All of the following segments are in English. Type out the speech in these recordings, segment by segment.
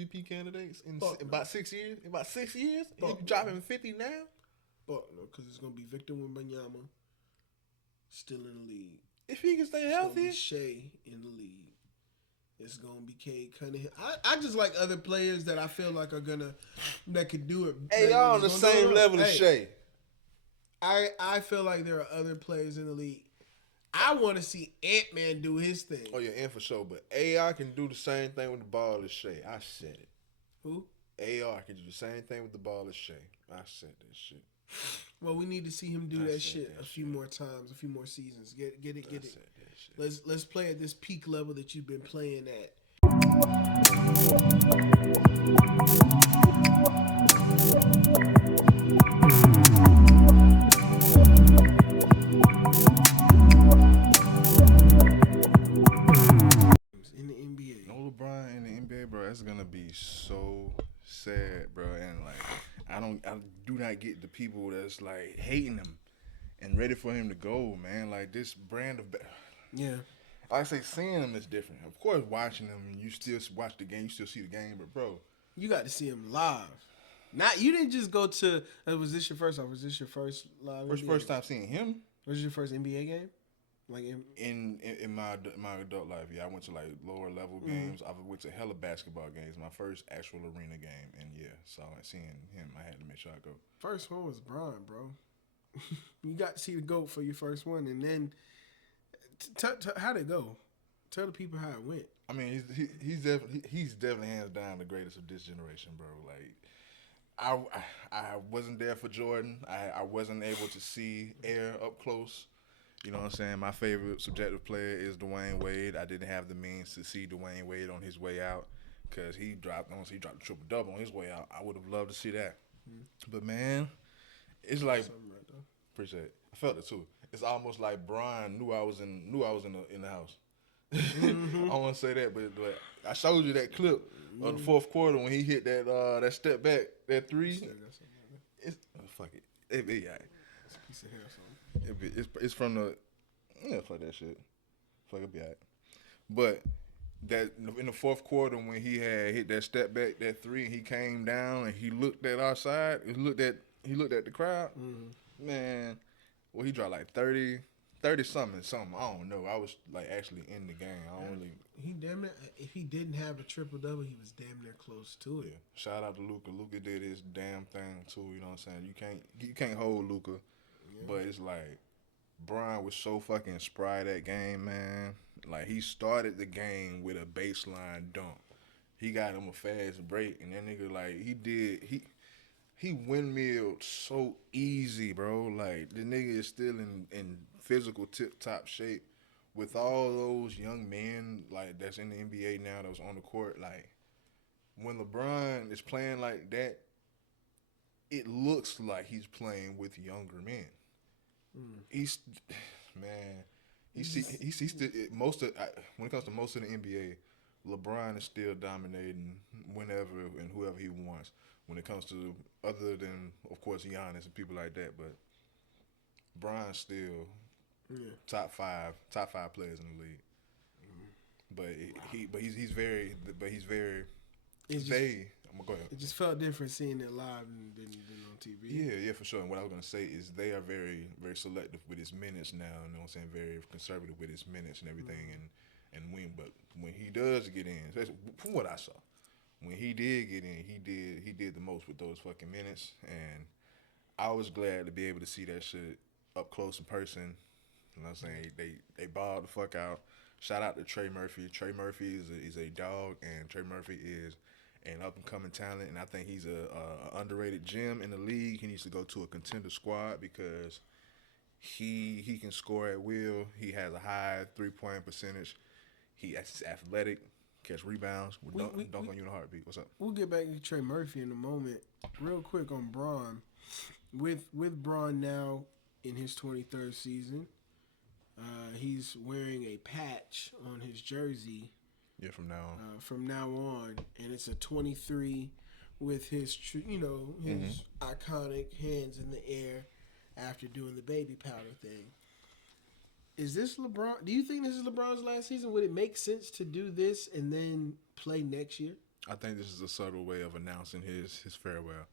MVP candidates in Fuck no. about 6 years. In about 6 years, Fuck you no. dropping 50 now. Fuck no, because it's gonna be Victor Wembanyama still in the league. If he can stay It's healthy, gonna be Shea in the league. It's gonna be Cade Cunningham. I just like other players that I feel like are gonna that could do it. hey, y'all on the same level as Shea. I feel like there are other players in the league. I want to see Ant-Man do his thing. Oh yeah, and for sure. But AR can do the same thing with the ball as Shea. I said it. Who? AR can do the same thing with the ball as Shea. I said that shit. Well, we need to see him do that shit a few more times, a few more seasons. Get it. Let's play at this peak level that you've been playing at. In the NBA. No LeBron in the NBA, bro. That's gonna be so sad, bro. And like, I do not get the people that's like hating him and ready for him to go, man. Like this brand of, Yeah. like I say, seeing him is different. Of course, watching him, you still watch the game, you still see the game, but bro, You got to see him live. Not you didn't just go to. Was this your first? Or was this your first live? first time seeing him. Was this your first NBA game? Like in my adult life, yeah, I went to like lower level games. I went to hella basketball games. My first actual arena game, and yeah, so like seeing him, I had to make sure I go. First one was Bron, bro. You got to see the GOAT for your first one, and then how'd it go? Tell the people how it went. I mean, he's definitely hands down the greatest of this generation, bro. Like, I wasn't there for Jordan. I wasn't able to see Air up close. You know what I'm saying? My favorite subjective player is Dwayne Wade. I didn't have the means to see Dwayne Wade on his way out because he dropped a triple-double on his way out. I would have loved to see that. But, man, it's like – appreciate it. I felt it, too. It's almost like Brian knew I was in the house. I want to say that, but I showed you that clip of the fourth quarter when he hit that step back, that three. Fuck it. It be all right. It's a piece of hair or something. It's from the fuck that shit. Fuck it be all right. But that in the fourth quarter when he had hit that step back, that three, and he came down and he looked at our side, he looked at the crowd. Man, well he dropped like 30 something. I don't know. I was like actually in the game. I don't really. He damn near. If he didn't have a triple double, he was damn near close to it. Yeah. Shout out to Luka. Luka did his damn thing too. You know what I'm saying? You can't hold Luka, but it's like Brian was so fucking spry that game, man. Like he started the game with a baseline dunk. He got him a fast break, and that nigga like he windmilled so easy, bro. Like the nigga is still in physical tip-top shape with all those young men like that's in the NBA now that was on the court. Like when LeBron is playing like that, it looks like he's playing with younger men. He's still when it comes to most of the NBA, LeBron is still dominating whenever and whoever he wants. When it comes to other than of course Giannis and people like that, but Brian's still top five players in the league. But he's very vague. I'm gonna go ahead. It just felt different seeing it live than on TV. Yeah, for sure. And what I was gonna say is they are very, very selective with his minutes now. You know what I'm saying? Very conservative with his minutes and everything. And when he does get in, from what I saw, when he did get in, he did the most with those fucking minutes. And I was glad to be able to see that shit up close in person. You know what I'm saying? They balled the fuck out. Shout out to Trey Murphy. Trey Murphy is a dog, and Trey Murphy is an up-and-coming talent, and I think he's a underrated gem in the league. He needs to go to a contender squad because he can score at will. He has a high three-point percentage. He's athletic, catch rebounds, dunk on you in a heartbeat. What's up? We'll get back to Trey Murphy in a moment. Real quick on Bron. With Bron now in his 23rd season, he's wearing a patch on his jersey. Yeah, from now on. From now on, and it's a 23 with his iconic hands in the air after doing the baby powder thing. Is this LeBron? Do you think this is LeBron's last season? Would it make sense to do this and then play next year? I think this is a subtle way of announcing his farewell.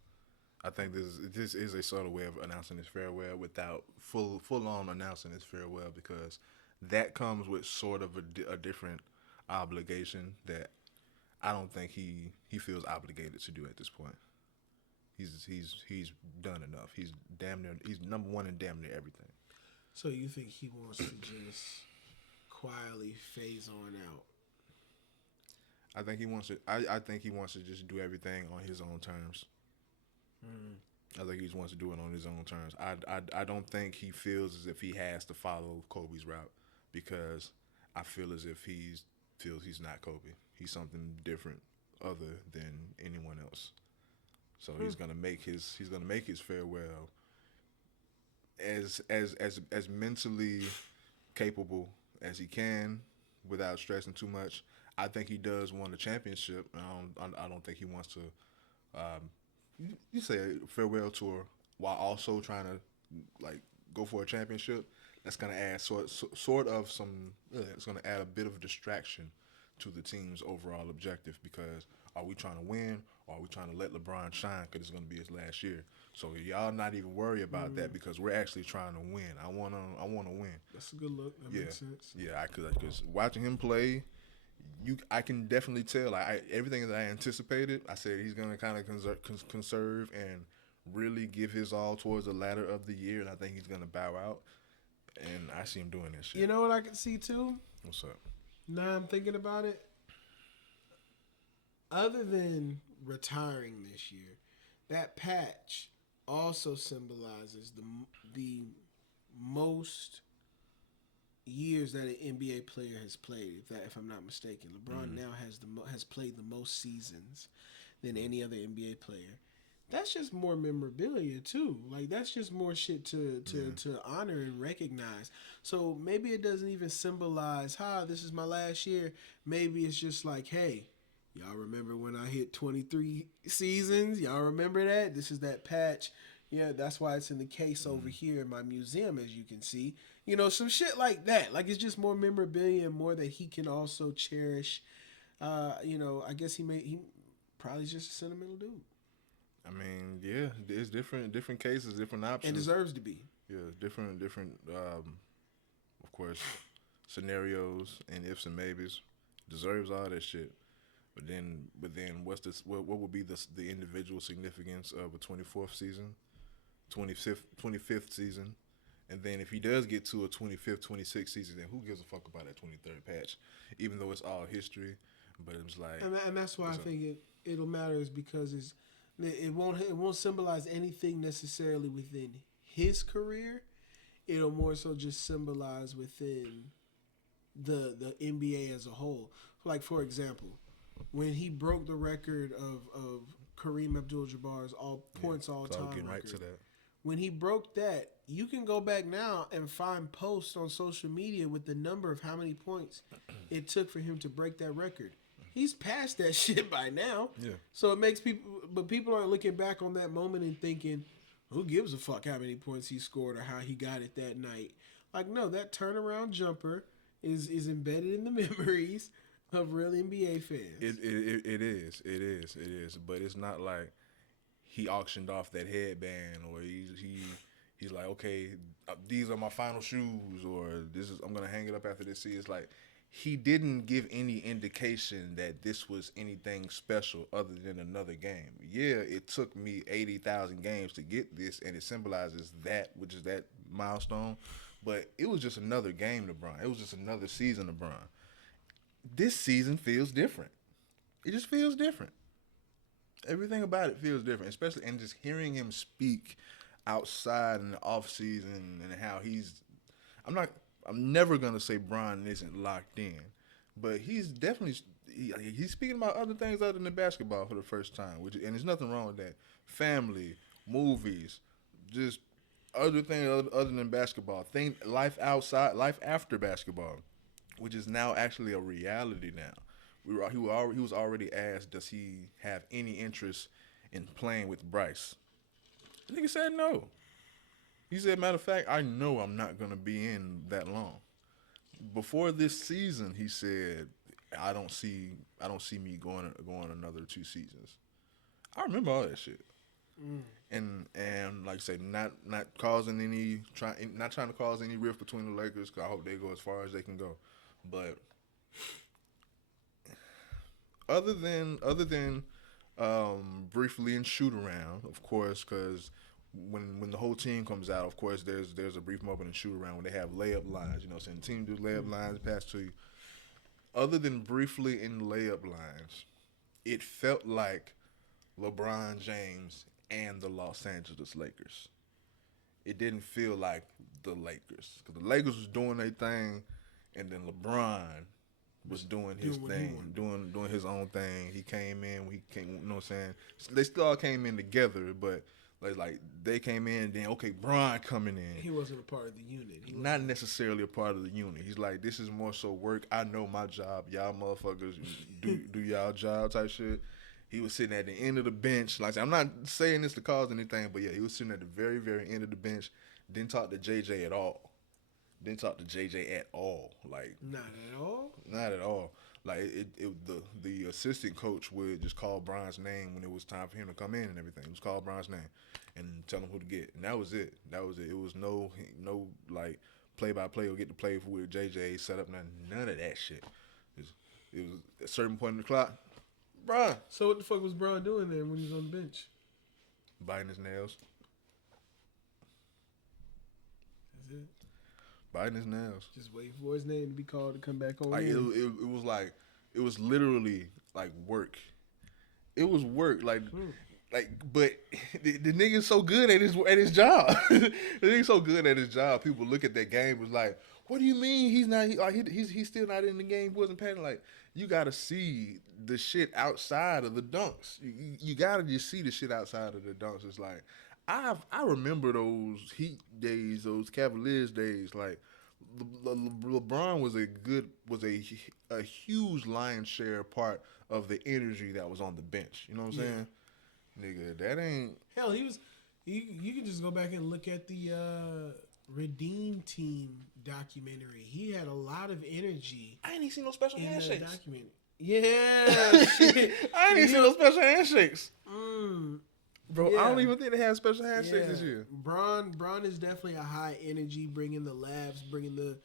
I think this is a subtle way of announcing his farewell without full on announcing his farewell, because that comes with sort of a different obligation that I don't think he feels obligated to do at this point. He's done enough. He's damn near he's number one in damn near everything. So you think he wants to just quietly phase on out? I think he wants to. I think he wants to just do everything on his own terms. I think he just wants to do it on his own terms. I don't think he feels as if he has to follow Kobe's route, because I feel as if feels he's not Kobe. He's something different other than anyone else. So he's gonna make his farewell as mentally capable as he can without stressing too much. I think he does want a championship. I don't think he wants to. You say a farewell tour while also trying to like go for a championship. That's gonna add sort of some. It's gonna add a bit of a distraction to the team's overall objective, because are we trying to win, or are we trying to let LeBron shine because it's gonna be his last year? So y'all not even worry about that, because we're actually trying to win. I wanna win. That's a good look. That makes sense. Yeah, because watching him play, I can definitely tell. Everything that I anticipated, I said he's gonna kind of conserve and really give his all towards the latter of the year, and I think he's gonna bow out. And I see him doing that shit. You know what I can see too? What's up? Now I'm thinking about it. Other than retiring this year, that patch also symbolizes the most years that an NBA player has played. If I'm not mistaken, LeBron now has played the most seasons than any other NBA player. That's just more memorabilia too. Like, that's just more shit to honor and recognize. So maybe it doesn't even symbolize, this is my last year. Maybe it's just like, hey, y'all remember when I hit 23 seasons? Y'all remember that? This is that patch. Yeah, that's why it's in the case over here in my museum, as you can see. You know, some shit like that. Like, it's just more memorabilia and more that he can also cherish. I guess he probably is just a sentimental dude. I mean, yeah, there's different cases, different options, and deserves to be. Yeah, different, of course, scenarios and ifs and maybes. Deserves all that shit. But then, what's this? What would be the individual significance of a 24th season, 25th season, and then if he does get to a 25th, 26th season, then who gives a fuck about that 23rd patch? Even though it's all history, but it's like, and that's why I think it'll matter, is because it won't symbolize anything necessarily within his career. It'll more so just symbolize within the NBA as a whole. Like, for example, when he broke the record of Kareem Abdul-Jabbar's all time getting record, right to that. When he broke that, you can go back now and find posts on social media with the number of how many points it took for him to break that record. He's past that shit by now. Yeah. So it makes people aren't looking back on that moment and thinking, who gives a fuck how many points he scored or how he got it that night? Like, no, that turnaround jumper is embedded in the memories of real NBA fans. It is. But it's not like he auctioned off that headband, or he's like, okay, these are my final shoes, or I'm gonna hang it up after this season. It's like, he didn't give any indication that this was anything special other than another game. Yeah, it took me 80,000 games to get this, and it symbolizes that, which is that milestone. But it was just another game, LeBron. It was just another season, LeBron. This season feels different. It just feels different. Everything about it feels different, especially and just hearing him speak outside in the off season and how I'm never gonna say Bron isn't locked in, but he's definitely he's speaking about other things other than basketball for the first time, and there's nothing wrong with that. Family, movies, just other things other than basketball. Life outside, life after basketball, which is now actually a reality now. He was already asked, does he have any interest in playing with Bryce? The nigga said no. He said, matter of fact, I know I'm not going to be in that long. Before this season, he said, I don't see me going another 2 seasons. I remember all that shit. And like I said, not causing any not trying to cause any rift between the Lakers. Cause I hope they go as far as they can go. But other than briefly in shoot around, of course, because when the whole team comes out, of course, there's a brief moment in shoot around when they have layup lines. You know, saying the team do layup lines, pass to you. Other than briefly in layup lines, it felt like LeBron James and the Los Angeles Lakers. It didn't feel like the Lakers, because the Lakers was doing their thing, and then LeBron was doing his thing, doing his own thing. He came in, you know what I'm saying? They still all came in together, but like they came in, then okay, Bron coming in. He wasn't a part of the unit. Not necessarily a part of the unit. He's like, this is more so work. I know my job. Y'all motherfuckers do y'all job type shit. He was sitting at the end of the bench. Like I said, I'm not saying this to cause anything, but yeah, he was sitting at the very, very end of the bench. Didn't talk to JJ at all. Didn't talk to JJ at all. Like not at all. Not at all. Like the assistant coach would just call Bron's name when it was time for him to come in and everything. It was call Bron's name and tell him who to get, and that was it. It was no like play by play or get to play with JJ set up none of that shit. It was at a certain point in the clock. Bron. So what the fuck was Bron doing there when he was on the bench? Biting his nails. That's it. Biting his nails. Just waiting for his name to be called to come back on. Like it was literally like work. It was work. Like, but the nigga's so good at his job. The nigga's so good at his job. People look at that game was like, what do you mean he's not? He's still not in the game. He wasn't paying. Like, you gotta see the shit outside of the dunks. You gotta just see the shit outside of the dunks. It's like I remember those Heat days, those Cavaliers days. Like LeBron was a huge lion's share part of the energy that was on the bench. You know what I'm saying? Nigga, that ain't hell. He was. You can just go back and look at the Redeem Team documentary. He had a lot of energy. I ain't even seen no special handshakes. Documentary. Yeah, shit. I ain't even seen no special handshakes. Bro, yeah. I don't even think they had special handshakes this year. Bron is definitely a high energy, bringing the laughs, bringing the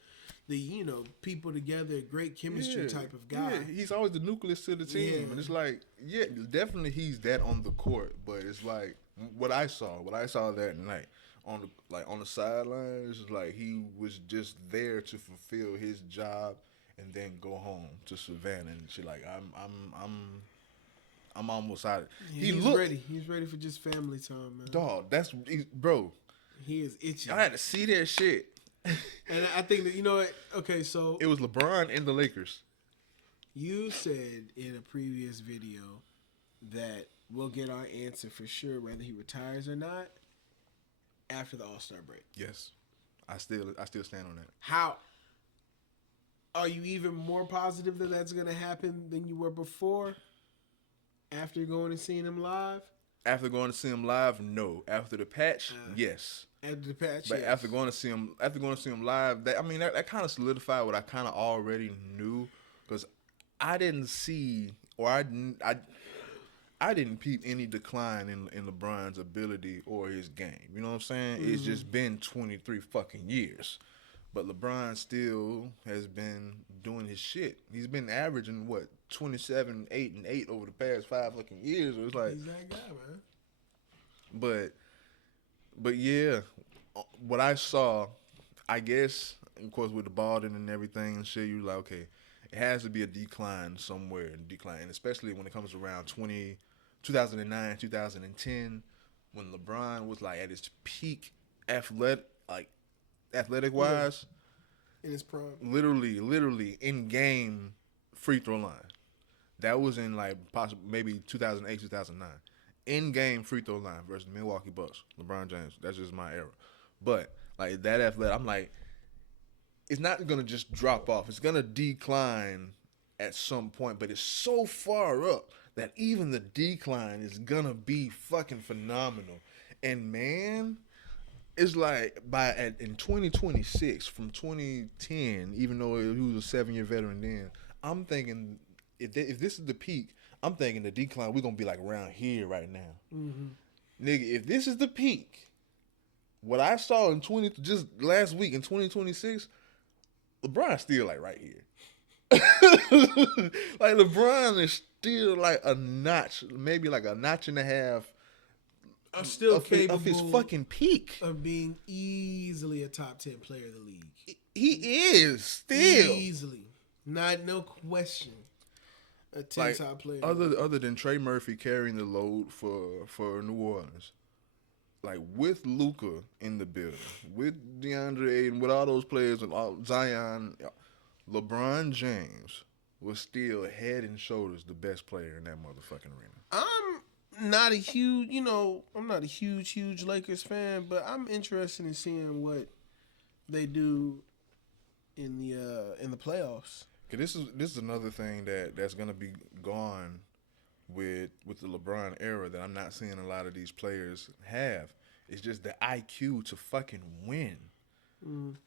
people together, great chemistry type of guy. Yeah, he's always the nucleus to the team, and it's like, yeah, definitely he's that on the court, but it's like what I saw that night on the sidelines, it's like he was just there to fulfill his job and then go home to Savannah and shit. Like I'm almost out. He's ready. He's ready for just family time, man. Dog, bro. He is itching. I had to see that shit. And I think that, you know what? Okay, so it was LeBron and the Lakers. You said in a previous video that we'll get our answer for sure whether he retires or not after the All-Star break. Yes. I still stand on that. How are you even more positive that that's going to happen than you were before? After going and seeing him live? After going to see him live, no. After the patch, yes. After the patch, but yes. after going to see him live, that kind of solidified what I kind of already knew, because I didn't see, or I didn't peep any decline in LeBron's ability or his game. You know what I'm saying? Mm-hmm. It's just been 23 fucking years. But LeBron still has been doing his shit. He's been averaging, 27, 8, and 8 over the past 5 fucking years. It was like, he's that guy, man. But yeah, what I saw, I guess, of course, with the Baldwin and everything and shit, you're like, okay, it has to be a decline somewhere, and especially when it comes around 2009, 2010, when LeBron was like at his peak athletic wise, in his prime, literally in game free throw line. That was in maybe 2008, 2009. In game free throw line versus the Milwaukee Bucks. LeBron James. That's just my era. But like that athletic, I'm like, it's not gonna just drop off. It's gonna decline at some point, but it's so far up that even the decline is gonna be fucking phenomenal. And man, it's like in 2026 from 2010, even though he was a 7-year veteran then, I'm thinking if this is the peak, I'm thinking the decline we're gonna be like around here right now. Mm-hmm. Nigga, if this is the peak, what I saw in just last week in 2026, LeBron's still like right here. Like LeBron is still like a notch, maybe like a notch and a half Are still capable of his fucking peak. of being easily a top 10 player of the league. He is still Easily. No question. A 10 like top player. other than Trey Murphy carrying the load for New Orleans. Like with Luka in the building, with DeAndre Ayton, with all those players and all Zion, LeBron James was still head and shoulders the best player in that motherfucking arena. I'm not a huge Lakers fan, but I'm interested in seeing what they do in the playoffs. This is another thing that's gonna be gone with the LeBron era that I'm not seeing a lot of these players have. It's just the IQ to fucking win.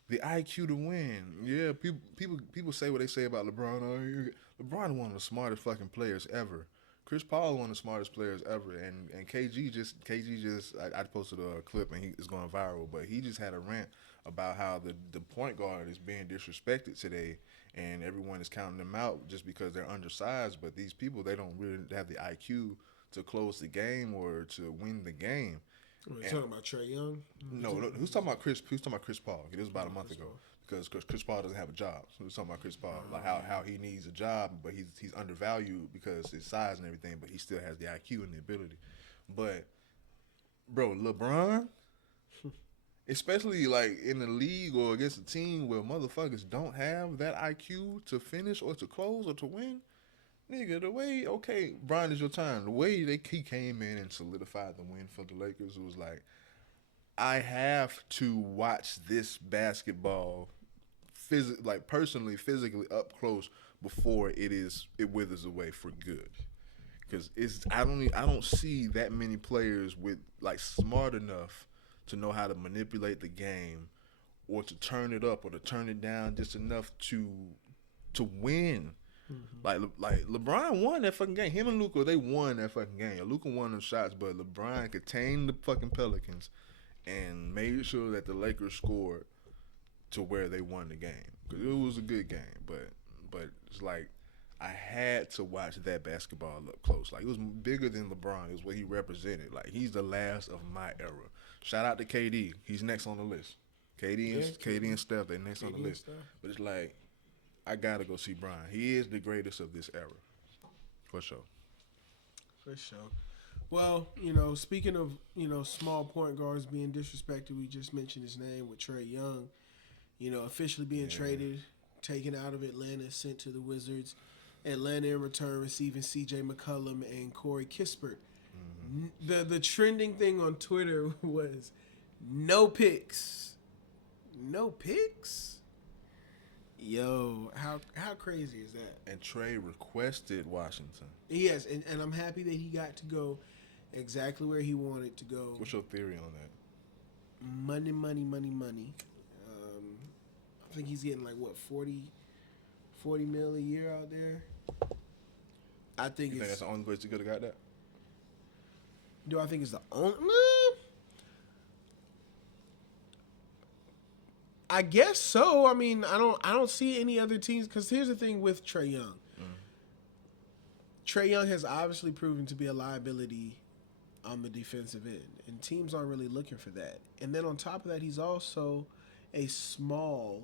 The IQ to win. Yeah, people say what they say about LeBron. LeBron is one of the smartest fucking players ever. Chris Paul is one of the smartest players ever, and KG just I posted a clip and it's going viral, but he just had a rant about how the point guard is being disrespected today, and everyone is counting them out just because they're undersized. But these people, they don't really have the IQ to close the game or to win the game. Are you talking about Trae Young? No, who's talking about Chris? Who's talking about Chris Paul? It was about a month ago because Chris Paul doesn't have a job. So who's talking about Chris Paul? Like how he needs a job, but he's undervalued because his size and everything, but he still has the IQ and the ability. But bro, LeBron, especially like in the league or against a team where motherfuckers don't have that IQ to finish or to close or to win. Nigga, the way, okay, Brian, is your time. The way he came in and solidified the win for the Lakers, it was like, I have to watch this basketball personally, physically up close before it withers away for good. Because I don't see that many players with like smart enough to know how to manipulate the game or to turn it up or to turn it down just enough to win. Mm-hmm. Like LeBron won that fucking game. Him and Luka, they won that fucking game. Luka won them shots, but LeBron contained the fucking Pelicans and made sure that the Lakers scored to where they won the game. Because it was a good game, but it's like I had to watch that basketball up close. Like it was bigger than LeBron. It was what he represented. Like he's the last of my era. Shout out to KD. He's next on the list. KD and Steph, they're next on the list. But it's like, I gotta go see Brian. He is the greatest of this era, for sure. For sure. Well, speaking of small point guards being disrespected, we just mentioned his name with Trae Young. Officially being traded, taken out of Atlanta, sent to the Wizards. Atlanta in return receiving C.J. McCollum and Corey Kispert. Mm-hmm. The trending thing on Twitter was no picks. No picks? Yo, how crazy is that? And Trey requested Washington. Yes, and I'm happy that he got to go exactly where he wanted to go. What's your theory on that? Money. I think he's getting like what 40 mil a year out there. I think you think that's the only place he could have got that? Do I think it's the only? I guess so. I mean, I don't see any other teams because here's the thing with Trae Young. Trae Young has obviously proven to be a liability on the defensive end, and teams aren't really looking for that. And then on top of that, he's also a small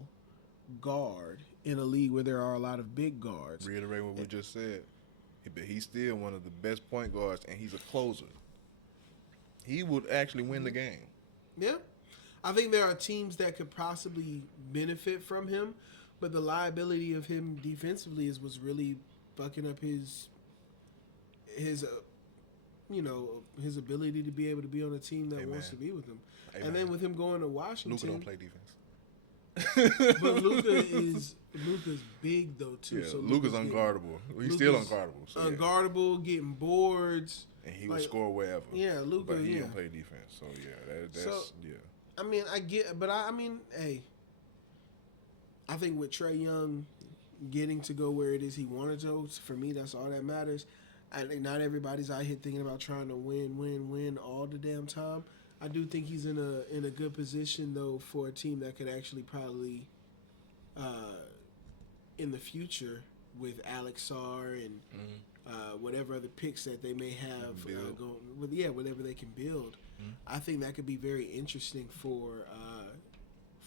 guard in a league where there are a lot of big guards. Reiterate what we just said. But he's still one of the best point guards, and he's a closer. He would actually win the game. Yeah. I think there are teams that could possibly benefit from him, but the liability of him defensively is what's really fucking up his ability to be able to be on a team that wants to be with him. And then with him going to Washington, Luka don't play defense. But Luka's big though too. Yeah, so Luka's unguardable. He's still unguardable. So unguardable, getting boards, and he will score wherever. Yeah, Luka. But he don't play defense. So that's. I mean, I get, but I mean, hey, I think with Trae Young, getting to go where it is he wanted to go. For me, that's all that matters. I think not everybody's out here thinking about trying to win all the damn time. I do think he's in a good position though for a team that could actually probably in the future with Alex Sarr and whatever other picks that they may have going with whatever they can build. I think that could be very interesting for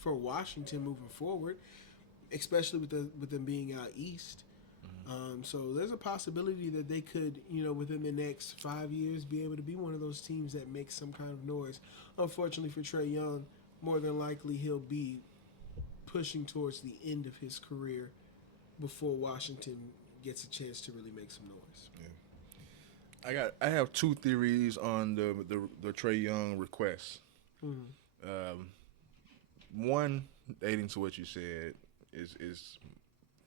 Washington moving forward, especially with them being out east. So there's a possibility that they could, within the next 5 years, be able to be one of those teams that makes some kind of noise. Unfortunately for Trae Young, more than likely he'll be pushing towards the end of his career before Washington gets a chance to really make some noise. Yeah. I have two theories on the Trae Young request. One, adding to what you said, is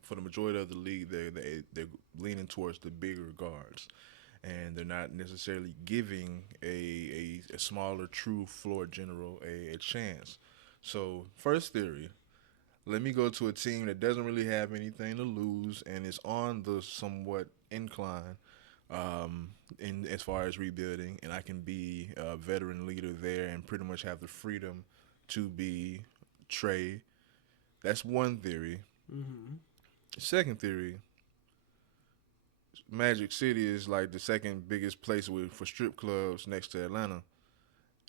for the majority of the league, they're leaning towards the bigger guards, and they're not necessarily giving a smaller, true floor general a chance. So, first theory, let me go to a team that doesn't really have anything to lose and is on the somewhat incline in as far as rebuilding, and I can be a veteran leader there and pretty much have the freedom to be Trae. That's one theory. Second theory, Magic City is like the second biggest place for strip clubs next to Atlanta,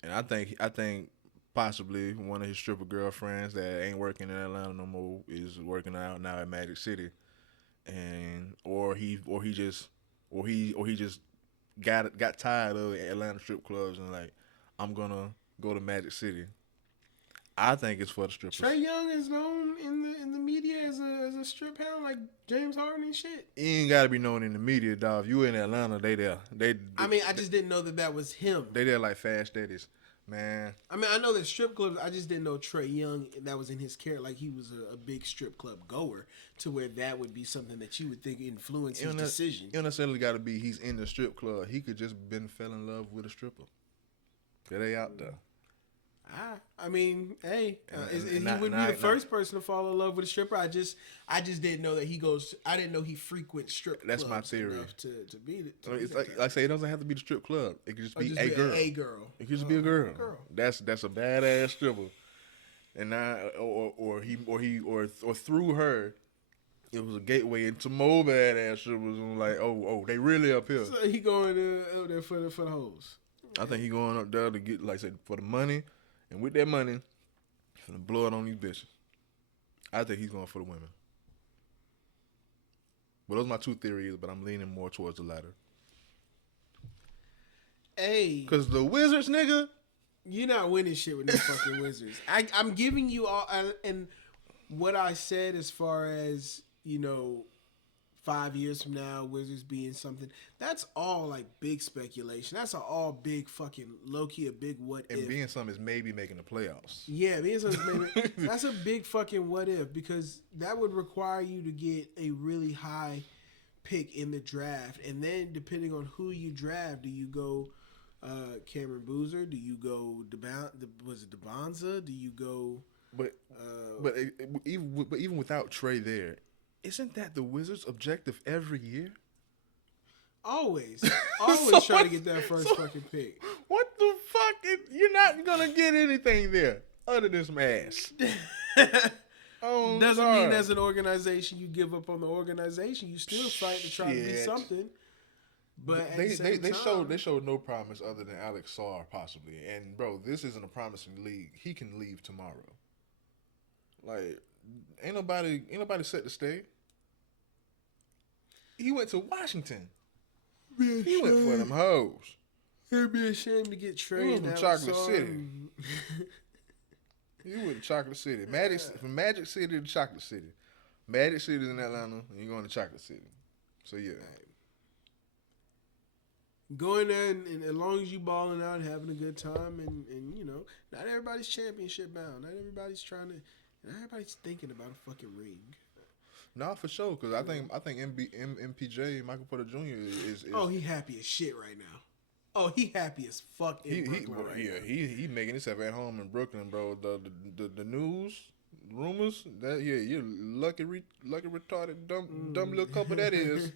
and I think possibly one of his stripper girlfriends that ain't working in Atlanta no more is working out now at Magic City, and or he just got tired of Atlanta strip clubs and like, I'm gonna go to Magic City. I think it's for the strippers. Trae Young is known in the media as a strip hound like James Harden and shit. He ain't gotta be known in the media, dog. If you in Atlanta, they there. I just didn't know that was him. They there like fast daddies, man. I know that strip clubs. I just didn't know Trae Young, that was in his character. Like he was a big strip club goer, to where that would be something that you would think influenced his decision. You don't necessarily got to be he's in the strip club. He could just fell in love with a stripper. They out there. He wouldn't be the first person to fall in love with a stripper. I just didn't know that he goes. I didn't know he frequents strip clubs. That's my theory. To be it. It's like I say, it doesn't have to be the strip club. It could just be a girl. A girl. It could just be a girl. That's a badass stripper. And now, or through her, it was a gateway into more badass strippers. And like, they really up here. So he going up there for the hoes. I think he going up there to get, like I said, for the money. And with that money, he's gonna blow it on these bitches. I think he's going for the women. Well, those are my two theories, but I'm leaning more towards the latter. Hey. Because the Wizards, nigga. You're not winning shit with no fucking Wizards. I'm giving you all, and what I said as far as, 5 years from now, Wizards being something, that's all like big speculation. That's all big fucking low-key a big what if. And being something is maybe making the playoffs. Yeah, being something maybe, that's a big fucking what if, because that would require you to get a really high pick in the draft. And then depending on who you draft, do you go Cameron Boozer? Do you go DeBonza? Do you go? But even without Trae there, isn't that the Wizards' objective every year? Always try to get that first fucking pick. What the fuck? You're not gonna get anything there other than some ass. Doesn't mean as an organization you give up on the organization. You still fight to try to be something. But they showed no promise other than Alex Sarr possibly. And bro, this isn't a promising league. He can leave tomorrow. Like, ain't nobody set to stay. He went to Washington. He went for them hoes. It'd be a shame to get Trae from Chocolate City. You went to Chocolate City. From Magic City to Chocolate City. Magic City's in Atlanta, and you're going to Chocolate City. So yeah. Going there, and as long as you balling out and having a good time, and not everybody's championship bound. Not everybody's everybody's thinking about a fucking ring. No, for sure. Because I think MPJ, Michael Porter Jr. is. Oh, he happy as shit right now. Oh, he happy as fuck in Brooklyn right now. He making himself at home in Brooklyn, bro. The news, rumors. That you're lucky retarded dumb little couple that is.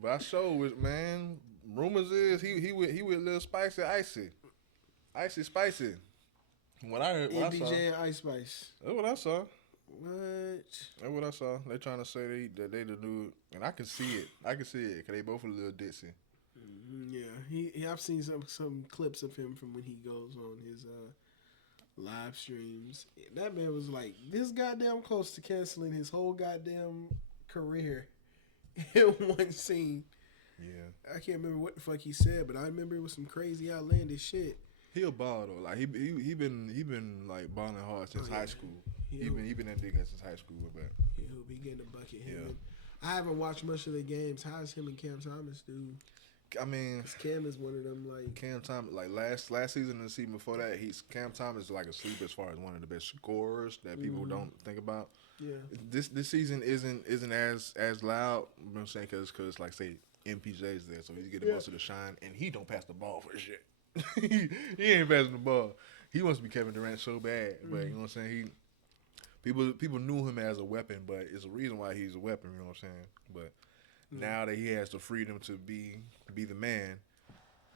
But I show it, man. Rumors is he with little icy spicy. What I saw, MPJ and Ice Spice. that's what I saw. What? That's what I saw. They trying to say that they the dude, and I can see it. Cause they both a little ditzy. Yeah, I've seen some clips of him from when he goes on his live streams. That man was like this goddamn close to canceling his whole goddamn career in one scene. Yeah, I can't remember what the fuck he said, but I remember it was some crazy outlandish shit. he a ball though. Like he been like balling hard since high school. He been that nigga since high school. But he'll be getting a bucket. Yeah. I haven't watched much of the games. How's him and Cam Thomas do? I mean, 'Cause Cam is one of them like Cam Thomas, like last season and the season before that, Cam Thomas is like a sleeper as far as one of the best scorers that people don't think about. yeah. This season isn't as loud. You know what I'm saying because like say MPJ's there, so he's getting most of the shine, and he don't pass the ball for shit. he ain't passing the ball. He wants to be Kevin Durant so bad, but you know what I'm saying. People knew him as a weapon, but it's a reason why he's a weapon. You know what I'm saying, but. Now that he has the freedom to be the man,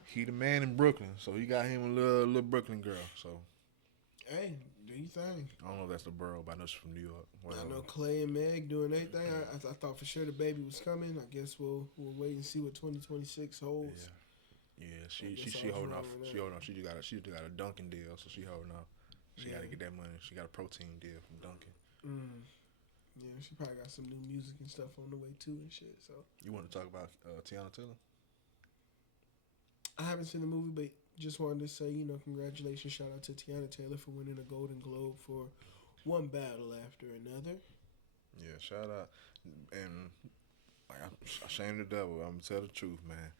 he the man in Brooklyn. So he got him a little Brooklyn girl. So Hey, do you think? I don't know if that's the borough, but I know she's from New York. I know Clay and Meg doing their thing. I thought for sure the baby was coming. I guess we'll wait and see what 2026 holds. Yeah, she holding off. She holding off. She just got a Dunkin' deal, so she holding off. She got to get that money. She got a protein deal from Dunkin'. Yeah, she probably got some new music and stuff on the way too and shit. So you want to talk about Tiana Taylor? I haven't seen the movie, but just wanted to say, congratulations, shout out to Tiana Taylor for winning a Golden Globe for one battle after another. Yeah, shout out. And like, I'm ashamed of the devil. I'm gonna tell the truth, man.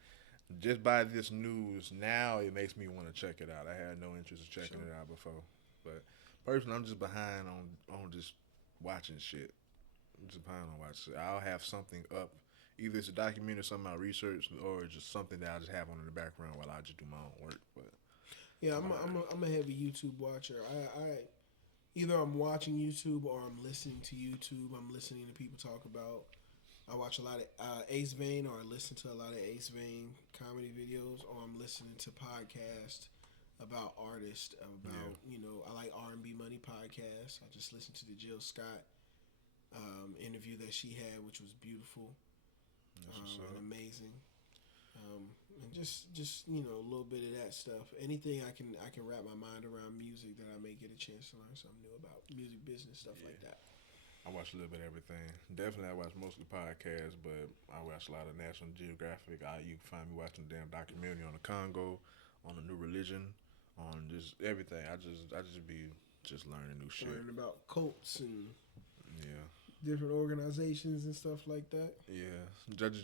Just by this news, now it makes me want to check it out. I had no interest in checking it out before, but personally, I'm just behind on just watching shit. I'm just behind on watching. I'll have something up. Either it's a documentary or something I researched, or just something that I just have on in the background while I just do my own work. But yeah, I'm a heavy YouTube watcher. I either I'm watching YouTube or I'm listening to YouTube. I'm listening to people talk about. I watch a lot of Ace Vane, or I listen to a lot of Ace Vane comedy videos, or I'm listening to podcasts about artists. I like R&B Money podcast. I just listened to the Jill Scott interview that she had, which was beautiful and amazing. And just a little bit of that stuff. Anything I can wrap my mind around music that I may get a chance to learn something new about music business stuff like that. I watch a little bit of everything. Definitely, I watch mostly podcasts, but I watch a lot of National Geographic. You can find me watching the damn documentary on the Congo, on the New Religion, on just everything. I just be just learning new shit. Learning about cults and yeah, different organizations and stuff like that. Yeah, just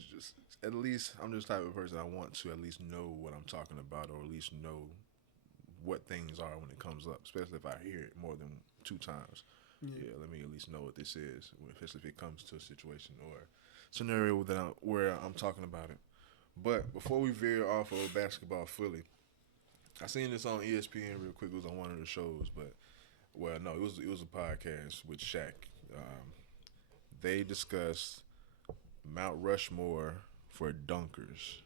at least I'm just the type of person I want to at least know what I'm talking about, or at least know what things are when it comes up, especially if I hear it more than 2 times. Yeah, let me at least know what this is, especially if it comes to a situation or scenario where I'm talking about it. But before we veer off of basketball fully, I seen this on ESPN real quick. It was on one of the shows, but it was a podcast with Shaq. They discussed Mount Rushmore for dunkers.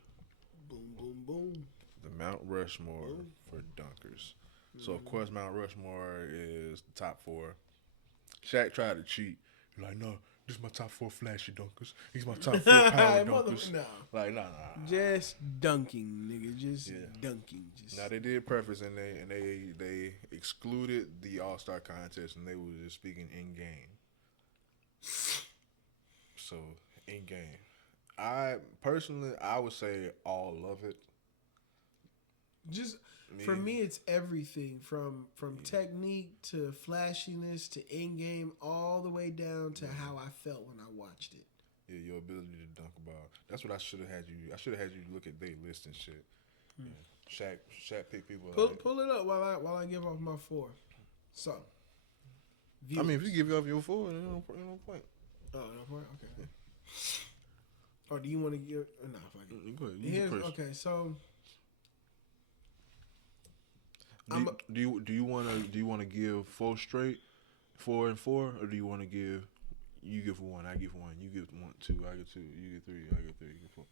Boom, boom, boom. The Mount Rushmore for dunkers. So of course Mount Rushmore is the top 4. Shaq tried to cheat. He's like, no, this is my top 4 flashy dunkers. He's my top 4 power dunkers. No. Like, nah. Just dunking, nigga. Just dunking. Now they did preface and they excluded the All-Star contest, and they were just speaking in game. So in game, I would say all of it. For me, it's everything from technique to flashiness to in-game, all the way down to how I felt when I watched it. Yeah, your ability to dunk a ball. That's what I should have had you. I should have had you look at their list and shit. Yeah. Shaq pick people. Pull it up while I give off my 4. So, viewers. I mean, if you give off your 4, then no point. Oh, no point. Okay. Or do you want to give? No, go ahead. Okay, so. Do you want to give 4 straight 4 and 4, or do you want to give? You give one, I give one. You give one, two, I give two. You give three, I give three. You give four.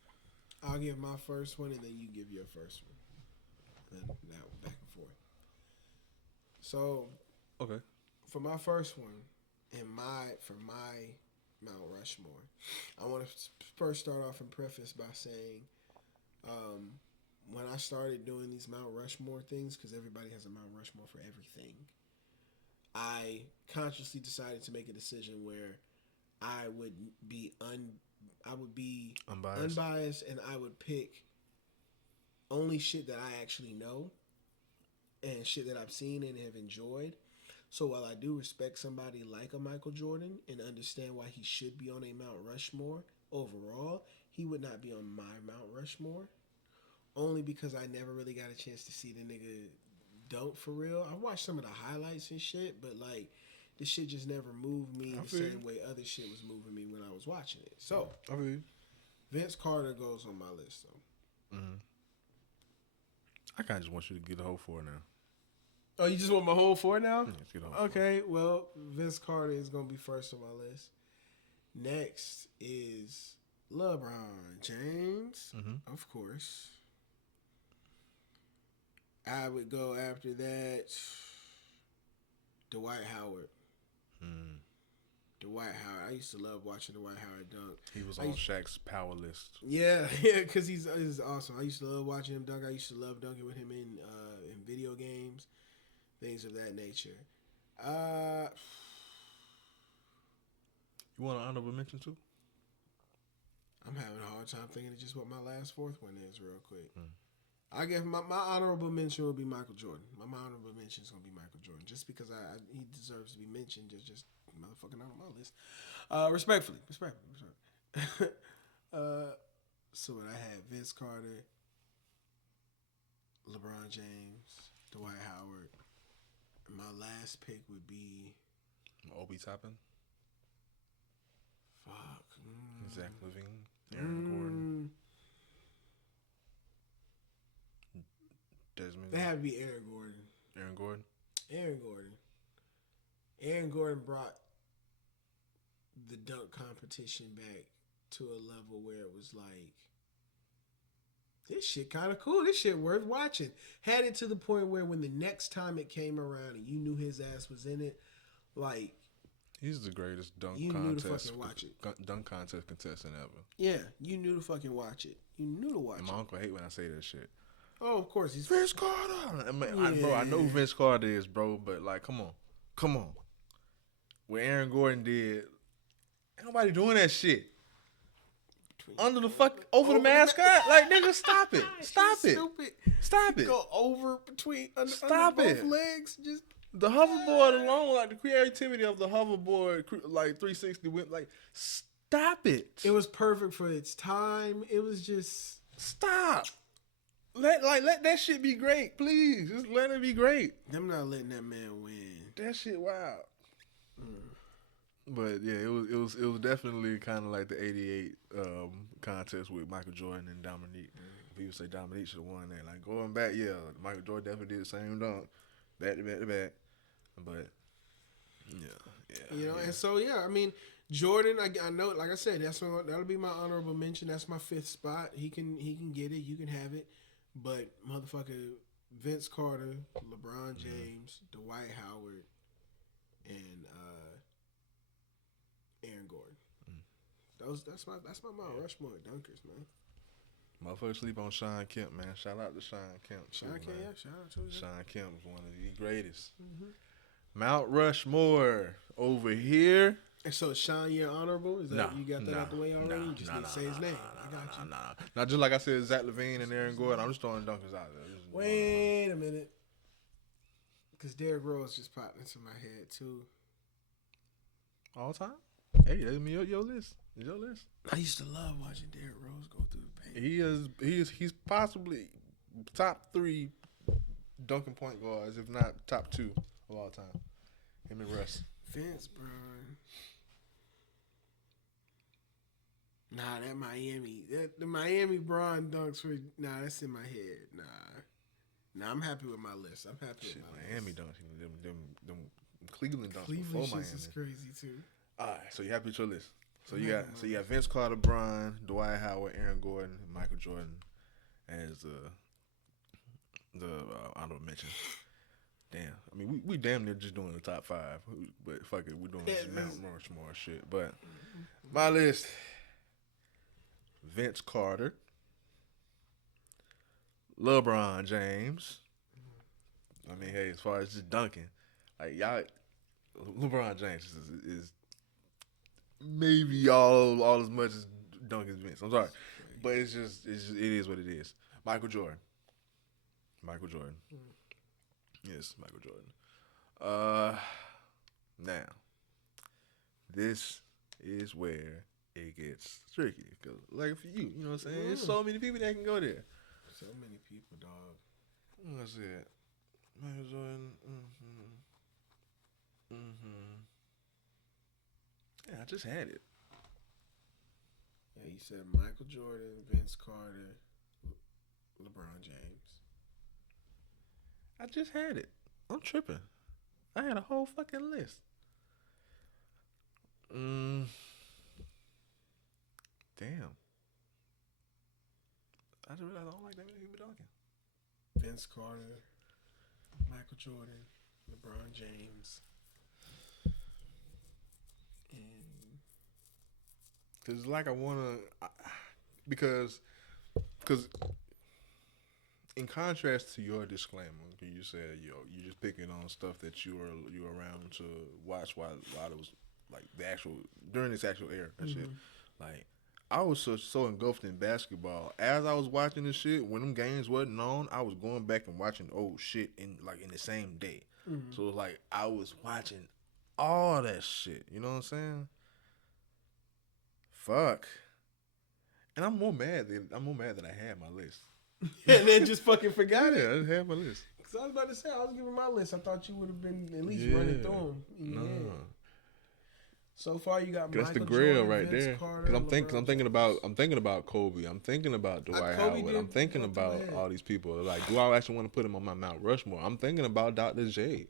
I'll give my first one, and then you give your first one. And now back and forth. So, Okay. for my first one, for my Mount Rushmore, I want to first start off and preface by saying, when I started doing these Mount Rushmore things, because everybody has a Mount Rushmore for everything, I consciously decided to make a decision where I would be unbiased, and I would pick only shit that I actually know and shit that I've seen and have enjoyed. So while I do respect somebody like a Michael Jordan and understand why he should be on a Mount Rushmore overall, he would not be on my Mount Rushmore. Only because I never really got a chance to see the nigga dunk for real. I watched some of the highlights and shit, but like this shit just never moved me the same way other shit was moving me when I was watching it. So Vince Carter goes on my list though. Mm-hmm. I kind of just want you to get the whole 4 now. Oh, you just want my whole 4 now? Yeah, let's get the whole 4. Okay, well, Vince Carter is going to be first on my list. Next is LeBron James, of course. I would go after that Dwight Howard. Dwight Howard. I used to love watching Dwight Howard dunk. He was on Shaq's power list. Yeah, because he's awesome. I used to love watching him dunk. I used to love dunking with him in video games, things of that nature. You want an honorable mention too? I'm having a hard time thinking of just what my last fourth one is real quick. I guess my honorable mention would be Michael Jordan. My honorable mention is going to be Michael Jordan just because he deserves to be mentioned. Just motherfucking on my list. Respectfully. So what I had Vince Carter, LeBron James, Dwight Howard. My last pick would be Obi Toppin. Fuck. Zach LaVine. Aaron Gordon. Desmond. They have to be Aaron Gordon. Aaron Gordon brought the dunk competition back to a level where it was like, this shit kind of cool. This shit worth watching. Had it to the point where when the next time it came around and you knew his ass was in it, like, he's the greatest dunk you contest. Knew to fucking watch it. Dunk contest contestant ever. Yeah, you knew to fucking watch it. You knew to watch it. And my uncle hate when I say that shit. Oh, of course. He's Vince Carter. I mean, bro, I know who Vince Carter is, bro, but like, come on. What Aaron Gordon did, ain't nobody doing that shit. Under the over the mascot? Like, nigga, stop it. Stupid. Stop it. Go over between under both legs. Just the hoverboard alone, like the creativity of the hoverboard, like 360 went like, stop it. It was perfect for its time. It was just stop. Let that shit be great, please. Just let it be great. I'm not letting that man win. That shit wild. But yeah, it was definitely kind of like the '88 contest with Michael Jordan and Dominique. People say Dominique should have won that. Like going back, yeah, Michael Jordan definitely did the same dunk, back to back. But yeah. And so I mean, Jordan, I know, like I said, that'll be my honorable mention. That's my 5th spot. He can get it. You can have it. But motherfucker, Vince Carter, LeBron James, Dwight Howard, and Aaron Gordon. That's my Mount Rushmore dunkers, man. Motherfuckers sleep on Sean Kemp, man. Shout out to Sean Kemp. Shout out to him. Sean Kemp is one of the greatest. Mount Rushmore over here. And so Sean, you're honorable? Is that you got that out the way already? You just need to say his name. I got you. Not just like I said, Zach LaVine and Aaron Gordon. I'm just throwing dunkers out there. Wait a minute. Because Derrick Rose just popped into my head, too. All time? Hey, that's your list. It's your list. I used to love watching Derrick Rose go through the paint. He's possibly top 3 dunking point guards, if not top 2 of all time. Him and Russ. Vince, bro. Nah, that Miami, the Miami Bron dunks were that's in my head. Nah, I'm happy with my list. I'm happy with my Miami list. dunks, them Cleveland dunks before Cleveland Miami. shit is crazy too. All right, so you happy with your list? So I'm you happy got with my list. Vince Carter, Bron, Dwight Howard, Aaron Gordon, Michael Jordan as the honorable mention. Damn, I mean we damn near just doing the top five, but fuck it, we're doing some Mount Rushmore shit. But my list: Vince Carter, LeBron James. I mean, hey, as far as just dunking, like y'all, LeBron James is maybe all as much as dunking as Vince. I'm sorry, but it is what it is. Michael Jordan. Michael Jordan. Yes, Michael Jordan. Now this is where it gets tricky. Cause like for you, you know what I'm saying? There's so many people that can go there. So many people, dog. What's it? Michael Jordan. Yeah, I just had it. Yeah, you said Michael Jordan, Vince Carter, LeBron James. I just had it. I'm tripping. I had a whole fucking list. Damn. I just realized I don't like that many people talking. Vince Carter, Michael Jordan, LeBron James, and Cause like I wanna, because in contrast to your disclaimer, you said you're just picking on stuff that you were around to watch while it was like the actual during this actual era and shit. Like I was so engulfed in basketball as I was watching this shit. When them games wasn't on, I was going back and watching old shit in the same day. So it was like I was watching all that shit. You know what I'm saying? Fuck. And I'm more mad that I had my list. and then just fucking forgot Yeah, it. I just had my list. Cause I was about to say I was giving my list. I thought you would have been at least Yeah. running through them. No. Yeah. So far, you got That's the Michael grill Jordan, right Vince there. Carter, Because I'm LeBron thinking James. about Kobe. I'm thinking about Dwight Kobe Howard. did I'm thinking go through my about head. all these people. Like, do I actually want to put him on my Mount Rushmore? I'm thinking about Dr. J.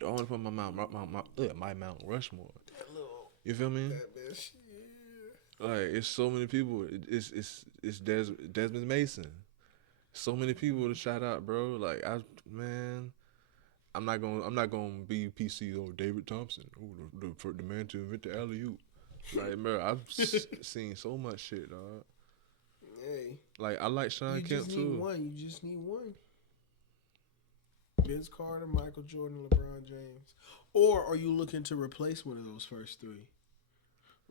Do I want to put him on my Mount Rushmore? That little, You feel me? that bitch, yeah. Like, it's so many people. It's Desmond Mason. So many people to shout out, bro. Like, man. I'm not gonna be PC or David Thompson, the man to invent the alley oop. Like, bro, I've seen so much shit, dog. Hey, Like, I like Sean you Kemp just need too. one. You just need one. Vince Carter, Michael Jordan, LeBron James. Or are you looking to replace one of those first three?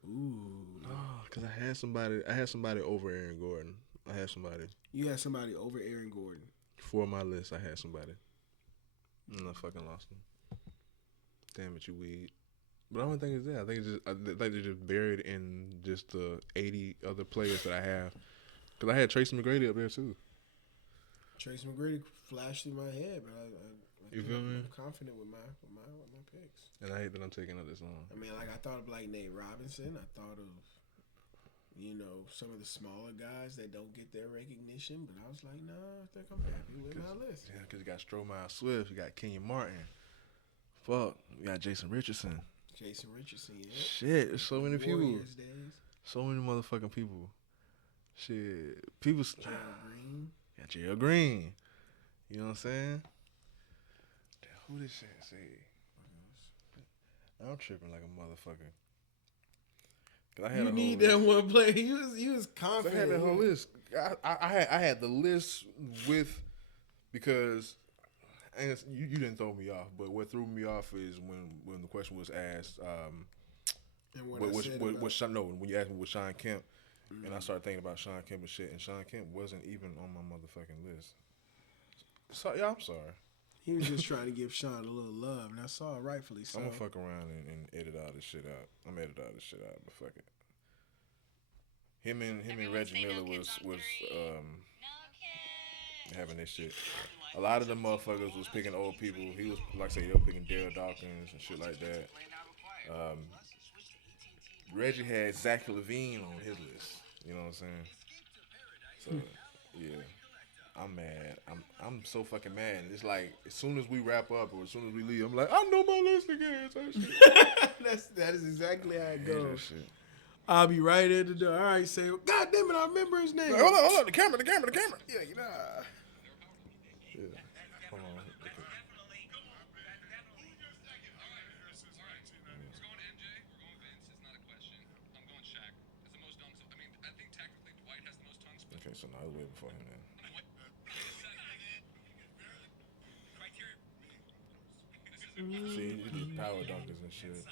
Ooh. Oh, cause I had somebody over Aaron Gordon. I had somebody You had somebody over Aaron Gordon. for my list. I had somebody, and I fucking lost him. Damn it, you weed. But I don't think it's that. I think they're just buried in just the 80 other players that I have. Cause I had Tracy McGrady up there too. Tracy McGrady flashed through my head, but I You think feel I'm me? confident with my picks. And I hate that I'm taking up this long. I mean, like I thought of like Nate Robinson. I thought of some of the smaller guys that don't get their recognition, but I was like, nah, I think I'm happy with my list. Yeah, because you got Stromile Swift, you got Kenyon Martin. Fuck, you got Jason Richardson. Jason Richardson, yeah. Shit, there's so many people. Warriors days. So many motherfucking people. Shit. People. Gerald Green. Yeah, Gerald Green. You know what I'm saying? Damn, who this shit say? I'm tripping like a motherfucker. Cause I had You a need whole that list. one player. You was I confident. had that whole list. I had the list with because and you didn't throw me off, but what threw me off is when the question was asked. And what When you asked me with Sean Kemp, and I started thinking about Sean Kemp and shit, and Sean Kemp wasn't even on my motherfucking list. So yeah, I'm sorry. he was just trying to give Sean a little love, and I saw it rightfully so. I'm gonna fuck around and edit all this shit out. I'm gonna edit all this shit out, but fuck it. Him and Reggie Miller was having this shit. A lot of the motherfuckers was picking old people. He was like I say they were picking Dale Dawkins and shit like that. Reggie had Zach LaVine on his list. You know what I'm saying? So yeah. I'm mad. I'm so fucking mad. It's like as soon as we wrap up or as soon as we leave, I'm like, I know my list again. That is exactly how it I hate that goes. shit. I'll be right at the door. All right, say, God damn it, I remember his name. Hold on, the camera. Yeah, you know. Yeah. Hold on. Okay. Okay, so now I was waiting for him then. See, you do power dunkers and shit.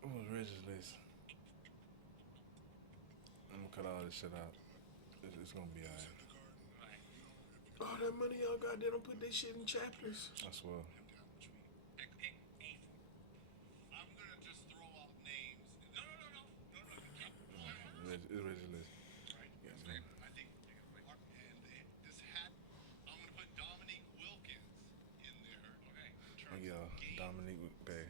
What was Reg's list? I'm gonna cut all this shit out. It's gonna be alright. All that money y'all got, they don't put that shit in chapters. I swear. It's Reg's list. Yeah, Dominique Bay.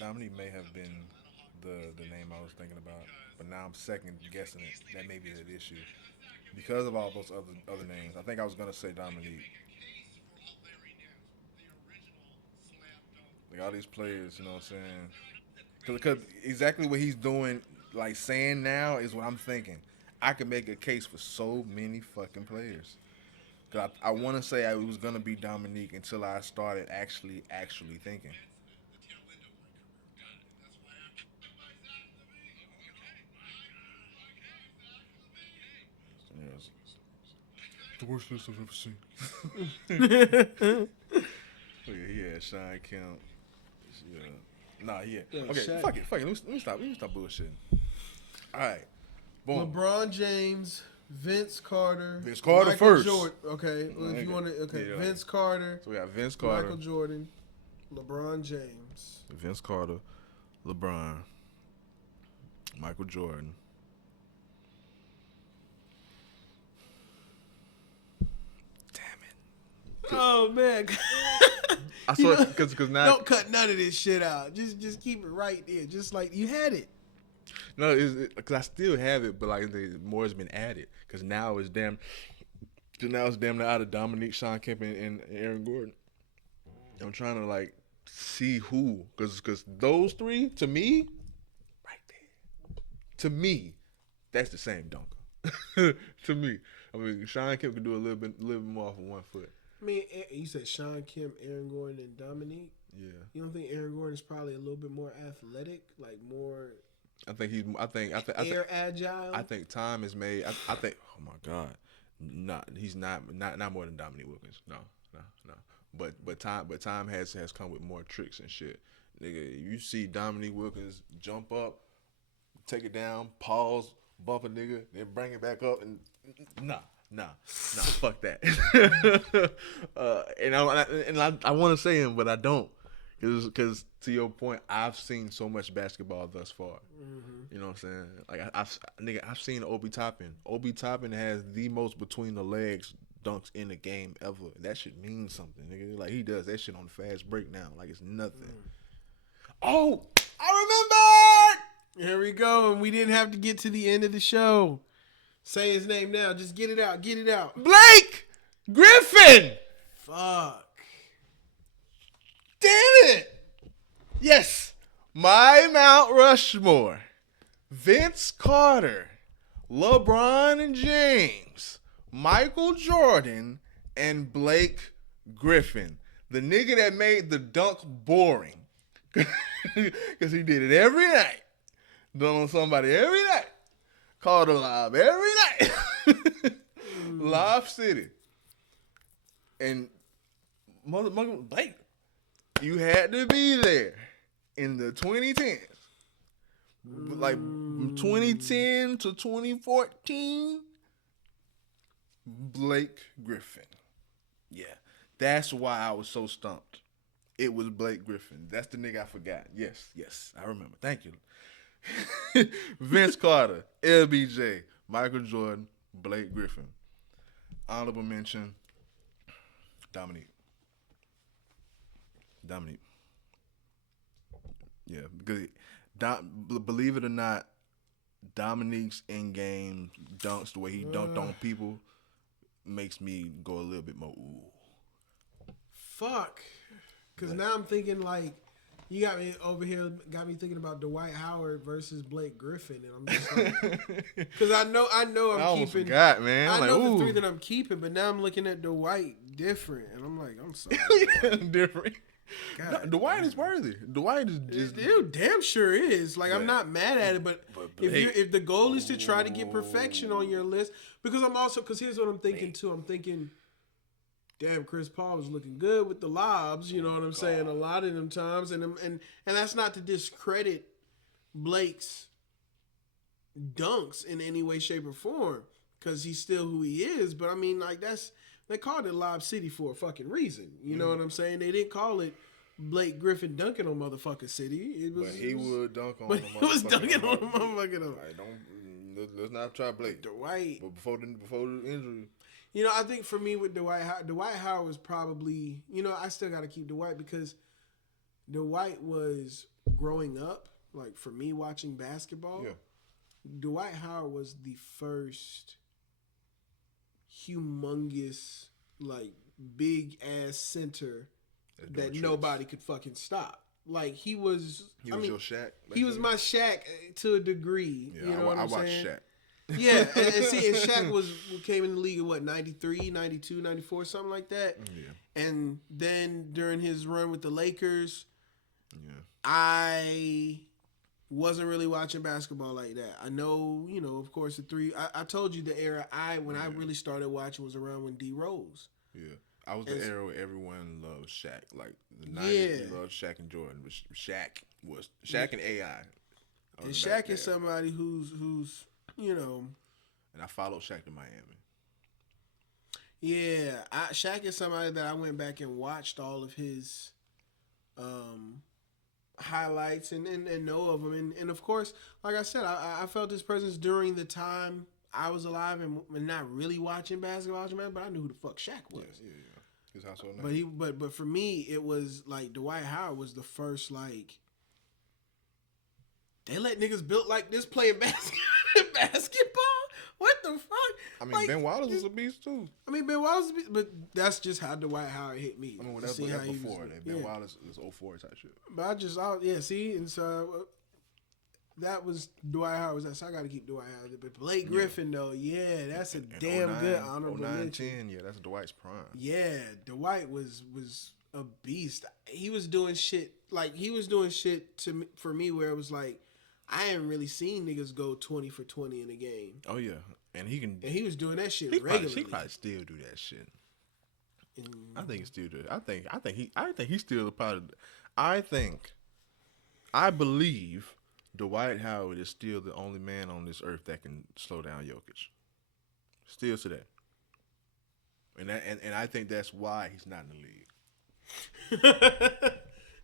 Dominique may have been the name I was thinking about, but now I'm second guessing it. That may be the issue because of all those other names. I think I was gonna say Dominique. Like all these players, you know what I'm saying? Because exactly what he's doing, like saying now, is what I'm thinking. I could make a case for so many fucking players. Cause I want to say it was gonna be Dominique until I started actually thinking. Yes. The worst list I've ever seen. Look at he had Sean Kemp. Yeah. Nah, yeah. Okay, Shaq. fuck it. Let me stop bullshitting. All right. Boom. LeBron James, Vince Carter. Vince Carter Michael first. Jordan. Okay, well, if you want to. Okay, Yeah. Vince Carter, So we got Vince Carter, Michael Jordan, LeBron James. Vince Carter, LeBron, Michael Jordan. Damn it. Oh man. I saw it because now Don't cut none of this shit out. Just keep it right there. Just like you had it. no, because I still have it, but like more has been added because now it's damn near out of Dominique, Sean Kemp, and Aaron Gordon. I'm trying to like see who because those three to me, right there, to me, that's the same dunker. To me, I mean Sean Kemp could do a little bit more off of 1 foot. I mean, you said Sean Kemp, Aaron Gordon, and Dominique. Yeah, You don't think Aaron Gordon is probably a little bit more athletic, like more I think he's. I think agile? I think time is made. I think. Oh my God, he's not more than Dominique Wilkins. No. But time has come with more tricks and shit. Nigga, you see Dominique Wilkins jump up, take it down, pause, bump a nigga, then bring it back up, and nah, fuck that. I want to say him, but I don't, because to your point, I've seen so much basketball thus far. Mm-hmm. You know what I'm saying? Like I've seen Obi Toppin. Obi Toppin has the most between the legs dunks in the game ever. That shit means something, nigga. Like he does that shit on the fast break now, like it's nothing. Oh, I remember. Here we go, and we didn't have to get to the end of the show. Say his name now. Just get it out. Get it out. Blake Griffin. Fuck. Damn it. Yes. My Mount Rushmore. Vince Carter. LeBron James. Michael Jordan. And Blake Griffin. The nigga that made the dunk boring. Because he did it every night. Done on somebody every night. Called alive every night. Live City. And motherfucker, Blake, you had to be there in the 2010s. Like from 2010 to 2014. Blake Griffin. Yeah. That's why I was so stumped. It was Blake Griffin. That's the nigga I forgot. Yes, I remember. Thank you. Vince Carter, LBJ, Michael Jordan, Blake Griffin. Honorable mention, Dominique. Dominique. Yeah, because believe it or not, Dominique's in-game dunks, the way he dunked on people, makes me go a little bit more ooh. Fuck. Because now I'm thinking like, you got me over here, got me thinking about Dwight Howard versus Blake Griffin, and I'm just like, because I know I'm keeping. Forgot, man. I like, know ooh. the three that I'm keeping, but now I'm looking at Dwight different, and I'm like, I'm sorry. Different. God, No, Dwight is worthy. Dwight is just. Dude, damn sure is. Like, I'm not mad at it, but Blake, if the goal is to try to get perfection on your list, because here's what I'm thinking too. I'm thinking, damn, Chris Paul was looking good with the lobs. You know what I'm saying? A lot of them times, and that's not to discredit Blake's dunks in any way, shape, or form, because he's still who he is. But I mean, like, they called it Lob City for a fucking reason. You know what I'm saying? They didn't call it Blake Griffin dunking on motherfucker city. It was, but he would dunk on. But he was dunking on the motherfucker though. Right, let's not try Blake. Dwight. But before the injury. You know, I think for me with Dwight Howard was probably, you know, I still got to keep Dwight because Dwight was growing up, like for me watching basketball. Yeah. Dwight Howard was the first humongous, like big ass center that nobody could fucking stop. Like he was your Shaq. He was my Shaq to a degree. Yeah, you know what I'm watched saying? Shaq. Yeah, and Shaq came in the league in what, 93, 92, 94, something like that. Yeah. And then during his run with the Lakers, yeah, I wasn't really watching basketball like that. I know, you know, of course, I told you the era I really started watching was around when D Rose. Yeah. I was the era where everyone loved Shaq. Like the 90s, loved Shaq and Jordan. But Shaq and AI. And Shaq is somebody who's you know. And I followed Shaq to Miami. Yeah, Shaq is somebody that I went back and watched all of his highlights and know of him. And of course, like I said, I felt his presence during the time I was alive and not really watching basketball, but I knew who the fuck Shaq was. Yeah. His household name. But for me, it was like Dwight Howard was the first, like, they let niggas built like this playing basketball? What the fuck? I mean, like, Ben Wallace was a beast too. I mean, Ben Wallace was a beast, but that's just how Dwight Howard hit me. I mean, that's before that. Ben Wallace was 04 type shit. But see, and so that was Dwight Howard. So I got to keep Dwight Howard. But Blake Griffin, though, that's a damn good honorable mention. 10, yeah, that's Dwight's prime. Yeah, Dwight was a beast. He was doing shit for me where it was like, I haven't really seen niggas go 20 for 20 in a game. Oh yeah, and he was doing that shit regularly. He probably still do that shit. I think he still do. I think he's still a part of. I believe Dwight Howard is still the only man on this earth that can slow down Jokic. Still today. And I think that's why he's not in the league.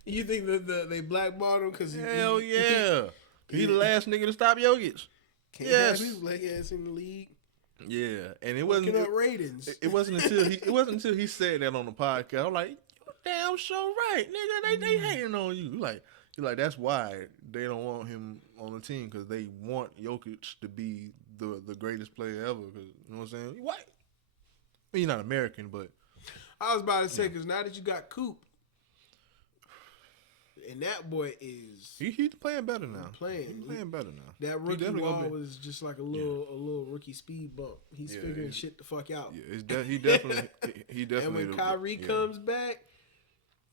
You think that they blackballed him because hell yeah. He the last nigga to stop Jokic. Can't have his black ass in the league. Yeah, and it wasn't ratings. It wasn't until he said that on the podcast. I'm like, you damn sure right, nigga. They hating on you. You're like that's why they don't want him on the team because they want Jokic to be the greatest player ever. Cause, you know what I'm saying? What? I mean, you're not American, but I was about to say because now that you got Coop. And that boy is he's playing better now. He's playing better now. That rookie wall was just like a little rookie speed bump. He's figuring shit the fuck out. Yeah, he definitely. And when Kyrie comes back,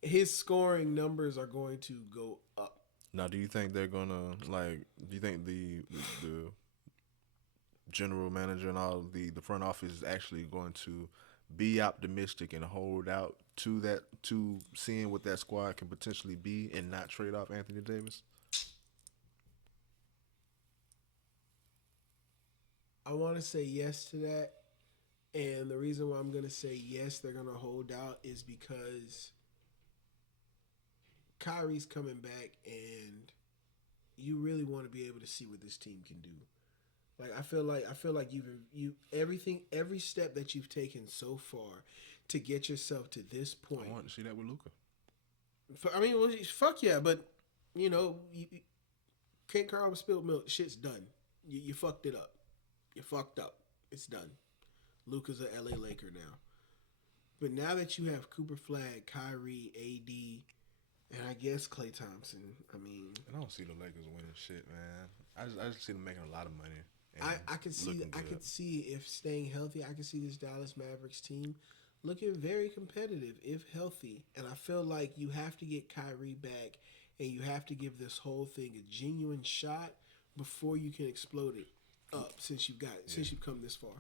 his scoring numbers are going to go up. Now, do you think they're gonna do you think the general manager and all the front office is actually going to be optimistic and hold out to seeing what that squad can potentially be and not trade off Anthony Davis? I want to say yes to that. And the reason why I'm going to say yes, they're going to hold out is because Kyrie's coming back and you really want to be able to see what this team can do. Like I feel like every step that you've taken so far to get yourself to this point. I want to see that with Luka. Well, fuck yeah, but can't cry over spilled milk. Shit's done. You fucked it up. You fucked up. It's done. Luka's a LA Laker now. But now that you have Cooper Flag, Kyrie, AD, and I guess Klay Thompson, I don't see the Lakers winning shit, man. I just see them making a lot of money. I could see if staying healthy, I could see this Dallas Mavericks team looking very competitive if healthy. And I feel like you have to get Kyrie back, and you have to give this whole thing a genuine shot before you can explode it up. Since you've come this far.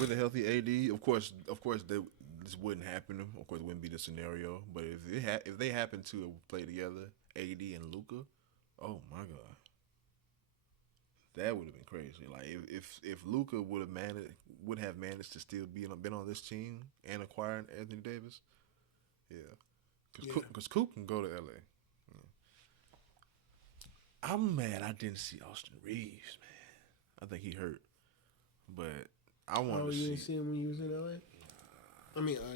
With a healthy AD, of course, this wouldn't happen. Of course, it wouldn't be the scenario. But if they happen to play together, AD and Luka, oh my god, that would have been crazy. Like if Luka would have managed to still been on this team and acquired Anthony Davis, because Coop can go to LA. Yeah. I'm mad I didn't see Austin Reeves, man. I think he hurt, but I want to see. You didn't see him when he was in LA?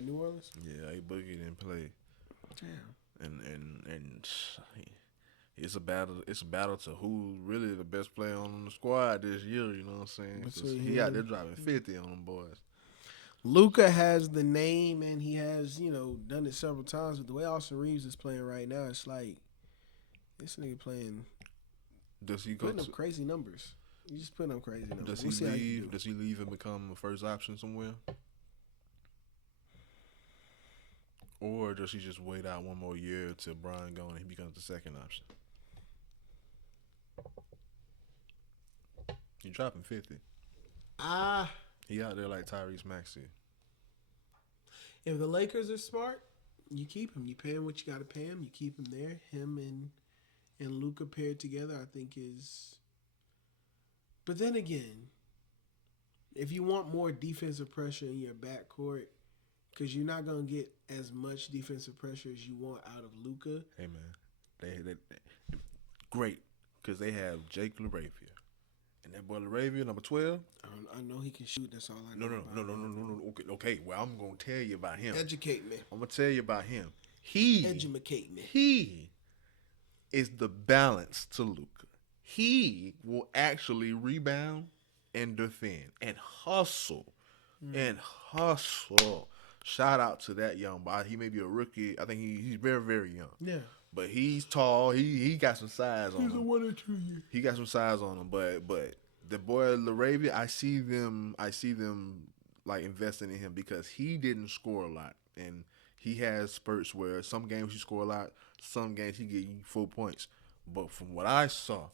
New Orleans. Yeah, Boogie didn't play. Damn. And it's a battle. It's a battle to who really the best player on the squad this year. You know what I'm saying? 'Cause he out there driving 50 on them boys. Luka has the name, and he has done it several times. But the way Austin Reeves is playing right now, it's like this nigga playing. Does he putting up crazy numbers? He's just putting up crazy numbers. Does he leave? Does he leave and become a first option somewhere? Or does he just wait out one more year till Brian gone and he becomes the second option? He dropping 50. He out there like Tyrese Maxey. If the Lakers are smart, you keep him. You pay him what you got to pay him. You keep him there. Him and Luka paired together, I think is. But then again, if you want more defensive pressure in your backcourt, because you're not going to get as much defensive pressure as you want out of Luka. Hey, man. They great, because they have Jake LaRavia. And that boy LaRavia, number 12. I know he can shoot. That's all I know. No. Okay, well, I'm going to tell you about him. Educate me. I'm going to tell you about him. Educate me. He is the balance to Luka. He will actually rebound and defend and hustle. Shout out to that young boy. He may be a rookie. I think he's very, very young. Yeah. But he's tall. He got some size on him. He's a 1 or 2 year. He got some size on him. But the boy LaRavia, I see them like investing in him because he didn't score a lot. And he has spurts where some games he score a lot, some games he get you 4 points. But from what I saw,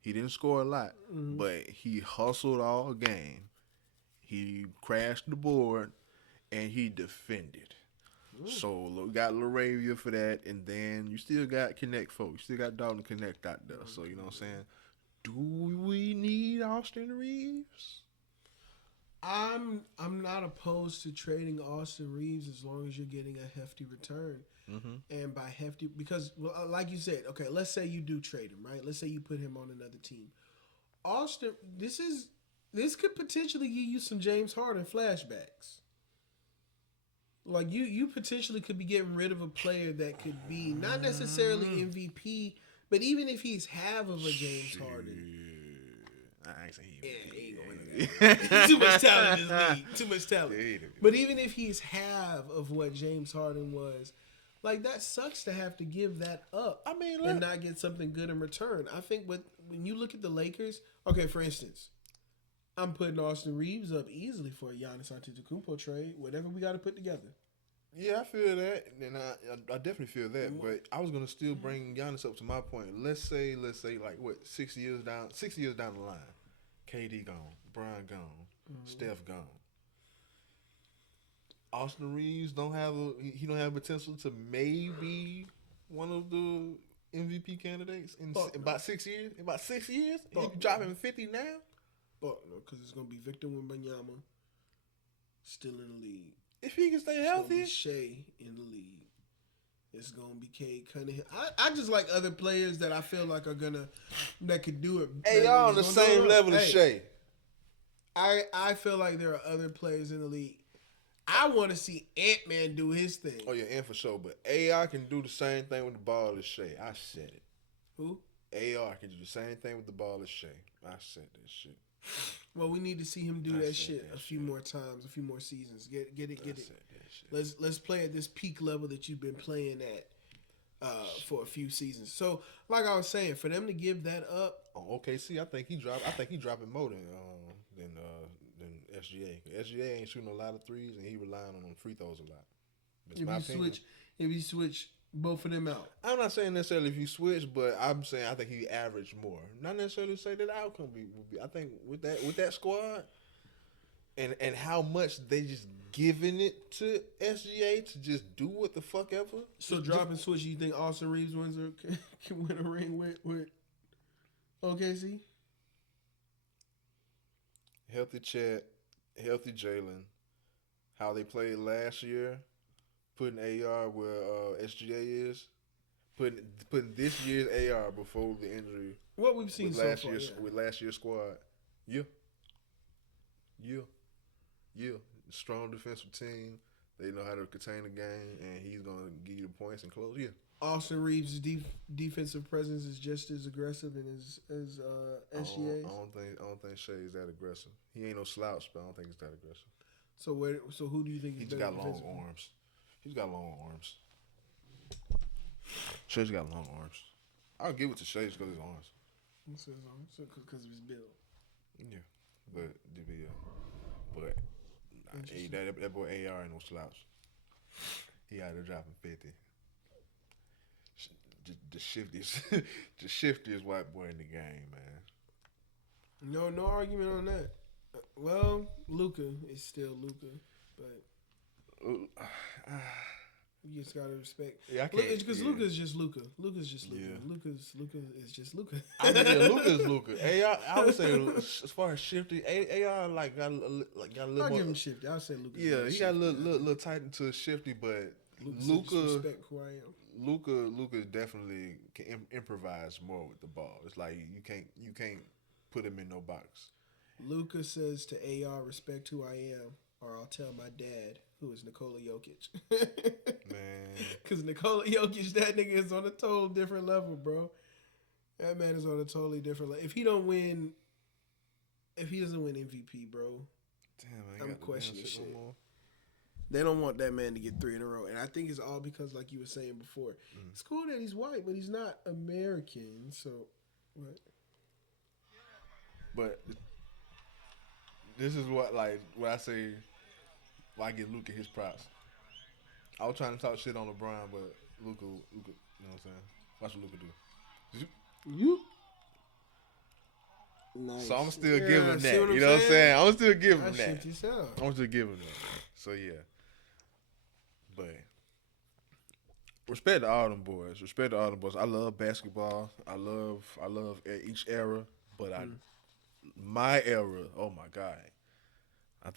he didn't score a lot, but he hustled all game. He crashed the board, and he defended. Ooh. So we got LaRavia for that, and then you still got Connect folks. You still got Dalton Connect out there. So you know what I'm saying? Do we need Austin Reeves? I'm not opposed to trading Austin Reeves as long as you're getting a hefty return. Mm-hmm. And by hefty, because like you said, okay, let's say you do trade him, right? Let's say you put him on another team. Austin, this could potentially give you some James Harden flashbacks. Like you potentially could be getting rid of a player that could be not necessarily MVP, but even if he's half of a James Harden. I ain't saying he ain't going too much talent in this league. Too much talent. But even if he's half of what James Harden was, like that sucks to have to give that up. And not get something good in return. I think when you look at the Lakers, okay, for instance, I'm putting Austin Reeves up easily for a Giannis Antetokounmpo trade. Whatever we got to put together. Yeah, I feel that, and I definitely feel that. But I was gonna still bring Giannis up to my point. Let's say like what 6 years down the line, KD gone, Bron gone, Steph gone. Austin Reeves don't have potential to maybe one of the MVP candidates in about 6 years. In about 6 years, if you drop him 50 now. Fuck no, because it's gonna be Victor Wembanyama still in the league. If he can stay healthy, Shea in the league. It's gonna be Cade Cunningham. I just like other players that I feel like that could do it. Hey, y'all on the same level as Shea. I feel like there are other players in the league. I want to see Ant-Man do his thing. Oh yeah, and for sure. But AI can do the same thing with the ball as Shea. I said it. Who? AR can do the same thing with the ball as Shea. I said that shit. Well, we need to see him do that shit a few more times, a few more seasons. Get it. Let's play at this peak level that you've been playing at for a few seasons. So, like I was saying, for them to give that up. Oh, OKC, I think he dropping more than SGA. SGA ain't shooting a lot of threes, and he relying on free throws a lot. If you switch both of them out, I'm not saying necessarily if you switch, but I'm saying I think he averaged more. Not necessarily say that the outcome would be. I think with that squad, and how much they just giving it to SGA to just do what the fuck ever. So drop and switch. You think Austin Reeves can win a ring with OKC? Healthy Chet, healthy Jalen, how they played last year, putting AR where SGA is, putting this year's AR before the injury. What we've seen with with last year's squad, yeah. Strong defensive team. They know how to contain the game, and he's gonna give you the points and close. Yeah. Austin Reeves' defensive presence is just as aggressive as SGA's. I don't think Shea is that aggressive. He ain't no slouch, but I don't think he's that aggressive. So who do you think he's got long arms? He's got long arms. Shea's got long arms. I'll give it to Shea because of his arms. Because of his build. Yeah, but that boy AR ain't no slouch. He out there dropping 50. The shiftiest white boy in the game, man. No argument on that. Well, Luka is still Luka, but you just gotta respect. Yeah, I can't. Because Luka is just Luka. Luka's just Luka. Yeah. Luka is just Luka. I mean, yeah, Luka is Luka. I would say as far as shifty, AR got a little. I'll give him shifty. I'll say Luka. Yeah, he got a little tight into shifty, but Luka. Respect who I am. Luka definitely can improvise more with the ball. It's like you can't put him in no box. Luka says to AR, "Respect who I am, or I'll tell my dad, who is Nikola Jokic." Man, because Nikola Jokic, that nigga is on a total different level, bro. That man is on a totally different level. If he doesn't win MVP, bro, damn, I'm questioning shit. No more. They don't want that man to get 3 in a row. And I think it's all because, like you were saying before, it's cool that he's white, but he's not American. So, what? But this is what I say, I give Luka his props. I was trying to talk shit on LeBron, but Luka, you know what I'm saying? Watch what Luka do. You? Nice. So I'm still giving him that. You know what I'm saying? I'm still giving him that. I'm still giving him that. So, yeah. But respect to all them boys. I love basketball. I love each era. But my era, oh my God.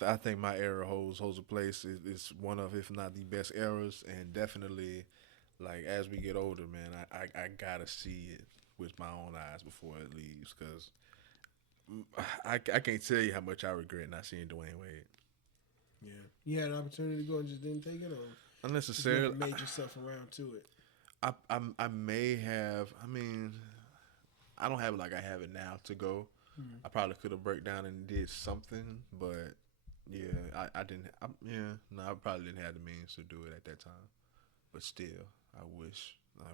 I think my era holds a place. It's one of, if not the best eras, and definitely, like, as we get older, man, I gotta see it with my own eyes before it leaves, because I can't tell you how much I regret not seeing Dwayne Wade. Yeah, you had an opportunity to go and just didn't take it on. Unnecessarily, you made yourself around to it. I may have. I mean, I don't have it like I have it now to go. I probably could have broke down and did something, but yeah, I didn't. I probably didn't have the means to do it at that time. But still, I wish I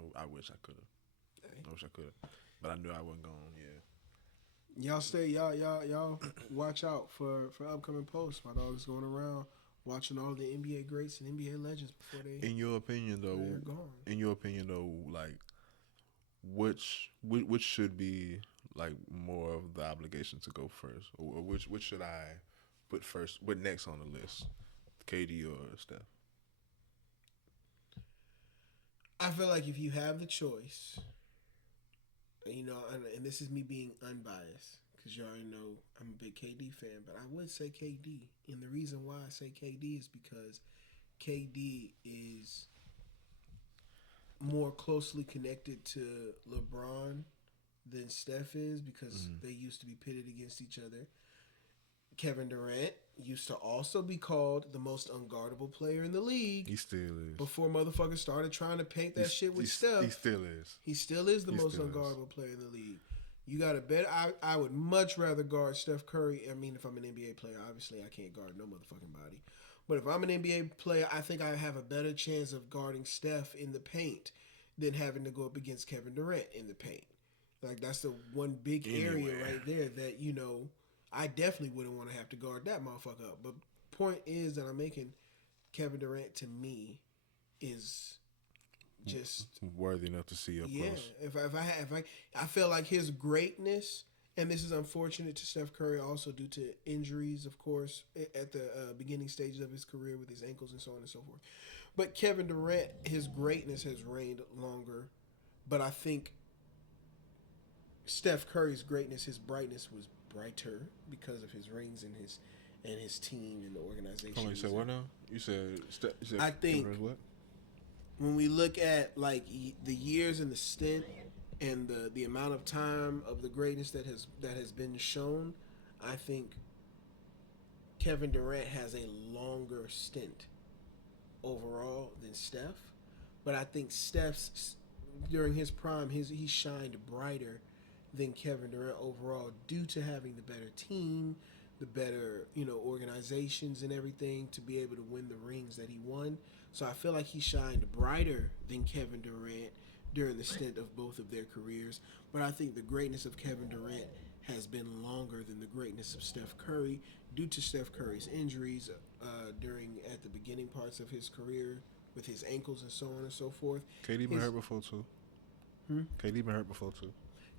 could have. I wish I could have, but I knew I wasn't going. Yeah. Y'all watch out for upcoming posts. My dog is going around watching all the NBA greats and NBA legends before they. In your opinion, though, like, which should be like more of the obligation to go first, or which should I put first? What next on the list, KD or Steph? I feel like if you have the choice, you know, and this is me being unbiased, because you already know I'm a big KD fan, but I would say KD. And the reason why I say KD is because KD is more closely connected to LeBron than Steph is because they used to be pitted against each other. Kevin Durant used to also be called the most unguardable player in the league. He still is. Before motherfuckers started trying to paint that shit with Steph. He still is. He still is the most unguardable player in the league. You got to bet. I would much rather guard Steph Curry. I mean, if I'm an NBA player, obviously I can't guard no motherfucking body. But if I'm an NBA player, I think I have a better chance of guarding Steph in the paint than having to go up against Kevin Durant in the paint. Like, that's the one big area right there that, you know, I definitely wouldn't want to have to guard that motherfucker up. But point is that I'm making, Kevin Durant to me is just worthy enough to see up close. If I feel like his greatness, and this is unfortunate to Steph Curry also due to injuries, of course, at the beginning stages of his career with his ankles and so on and so forth. But Kevin Durant, his greatness has reigned longer. But I think Steph Curry's greatness, his brightness was brighter because of his rings and his team and the organization. Oh, you said what now? You said I think what? When we look at like the years and the stint and the amount of time of the greatness that has been shown, I think Kevin Durant has a longer stint overall than Steph. But I think Steph's during his prime, he shined brighter than Kevin Durant overall due to having the better team, the better, you know, organizations and everything to be able to win the rings that he won. So I feel like he shined brighter than Kevin Durant during the stint of both of their careers. But I think the greatness of Kevin Durant has been longer than the greatness of Steph Curry due to Steph Curry's injuries at the beginning parts of his career with his ankles and so on and so forth. KD been hurt before too. KD been hurt before too.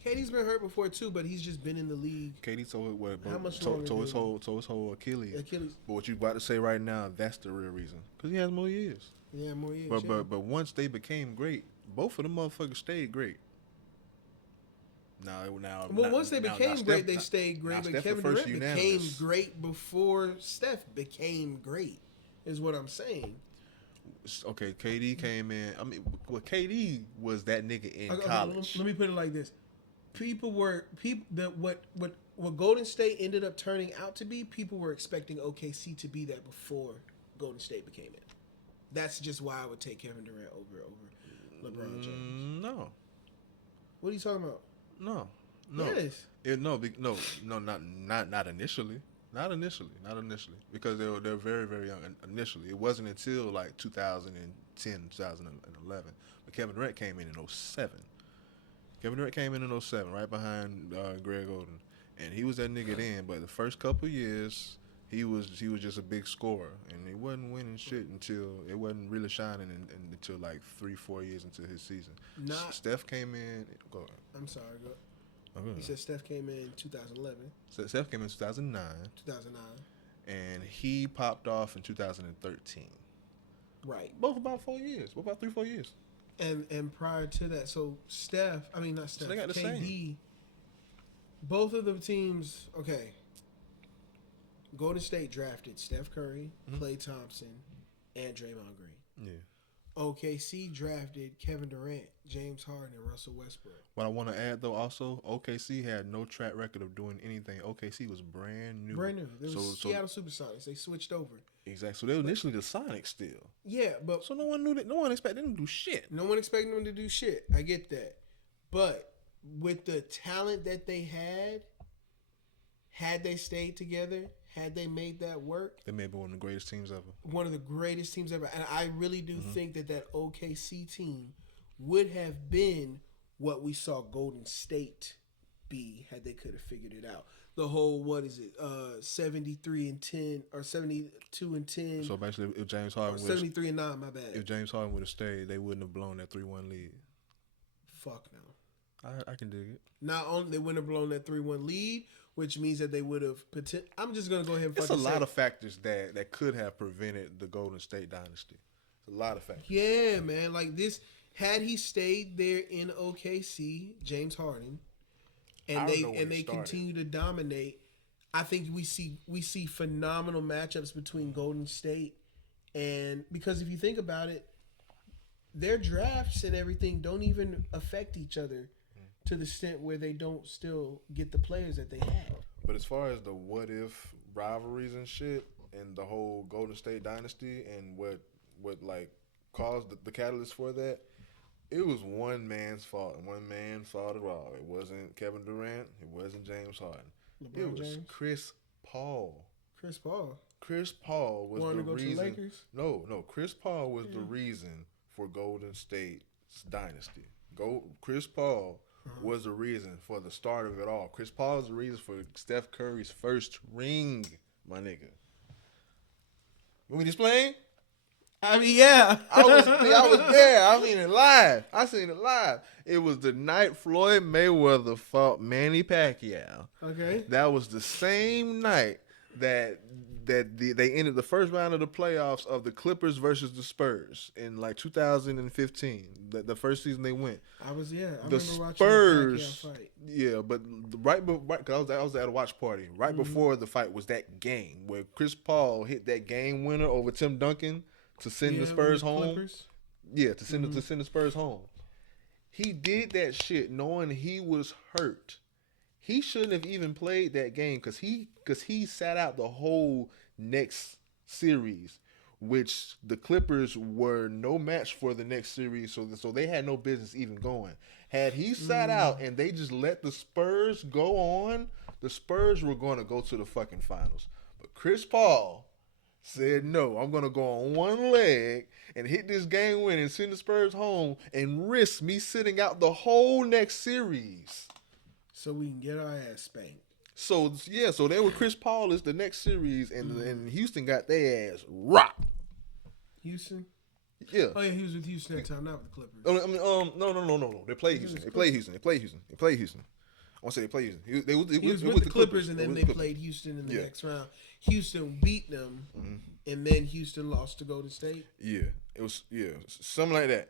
KD's been hurt before too, but he's just been in the league. KD told what? How much told longer his whole Achilles. Achilles. But what you about to say right now, that's the real reason. Because he has more years. Yeah, more years. But once they became great, both of them motherfuckers stayed great. Once they became great, they stayed great. But Kevin Durant became great before Steph became great, is what I'm saying. Okay, KD came in. I mean, well, KD was that nigga in college. Let me put it like this: what Golden State ended up turning out to be, people were expecting OKC to be that before Golden State became it. That's just why I would take Kevin Durant over LeBron James. No. What are you talking about? No. Yes. Not initially. Not initially. Because they're very, very young initially. It wasn't until like 2010, 2011. But Kevin Durant came in 07. Kevin Durant came in 07, right behind Greg Oden. And he was that nigga then. But the first couple years, he was just a big scorer. And he wasn't winning shit it wasn't really shining until like 3-4 years into his season. Steph came in. Go ahead. I'm sorry, go. Okay. You said Steph came in 2011. Steph came in 2009. 2009. And he popped off in 2013. Right. Both about 4 years. What about 3-4 years? And prior to that, so not Steph, So they got the KD, same. Both of the teams, okay. Golden State drafted Steph Curry, Klay Thompson, and Draymond Green. Yeah. OKC drafted Kevin Durant, James Harden, and Russell Westbrook. What I want to add, though, also, OKC had no track record of doing anything. OKC was brand new. They were Seattle Supersonics. They switched over. Exactly. So they were initially the Sonics still. Yeah, but... So no one knew that. No one expected them to do shit. No one expected them to do shit. I get that. But with the talent that they had they stayed together... Had they made that work, they may have been one of the greatest teams ever. One of the greatest teams ever. And I really do think that OKC team would have been what we saw Golden State be had they could have figured it out. The whole, 73-10 or 72-10. So basically, if James Harden 73-9, my bad. If James Harden would have stayed, they wouldn't have blown that 3-1 lead. Fuck no. I can dig it. Not only they wouldn't have blown that 3-1 lead, which means that they would have. I'm just gonna go ahead and. It's a lot of factors that could have prevented the Golden State dynasty. It's a lot of factors. Yeah, man. Like this, had he stayed there in OKC, James Harden, and they continue to dominate, I think we see phenomenal matchups between Golden State and because if you think about it, their drafts and everything don't even affect each other to the extent where they don't still get the players that they had. But as far as the what if rivalries and shit, and the whole Golden State dynasty, and what like caused the catalyst for that, it was one man's fault. One man fault at all. It wasn't Kevin Durant. It wasn't James Harden. LeBron It was James? Chris Paul. Chris Paul Chris Paul was wanted the to go reason. to the Lakers. No. Chris Paul was the reason for Golden State's dynasty. Chris Paul was the reason for the start of it all. Chris Paul is the reason for Steph Curry's first ring, my nigga. You want me to explain? I mean, yeah. I was there. I seen it live. It was the night Floyd Mayweather fought Manny Pacquiao. Okay. That was the same night that they ended the first round of the playoffs of the Clippers versus the Spurs in like 2015. The first season they went. I remember The watching Spurs, the Pacquiao fight. yeah, but right, cause I was at a watch party. Right before the fight was that game where Chris Paul hit that game winner over Tim Duncan to send the Spurs home. Clippers. Yeah, to send the Spurs home. He did that shit knowing he was hurt. He shouldn't have even played that game because he sat out the whole next series, which the Clippers were no match for the next series, so they had no business even going. Had he sat out and they just let the Spurs go on, the Spurs were going to go to the fucking finals. But Chris Paul said, no, I'm going to go on one leg and hit this game win and send the Spurs home and risk me sitting out the whole next series. So we can get our ass spanked. So they were Chris Paul is the next series, and Houston got their ass rocked. Houston? Yeah. Oh, yeah, he was with Houston that time, not with the Clippers. No. They played Houston. They played Houston. I want to say they played Houston. He was with the Clippers, and then they played Houston in the next round. Houston beat them, and then Houston lost to Golden State. Yeah, it was something like that.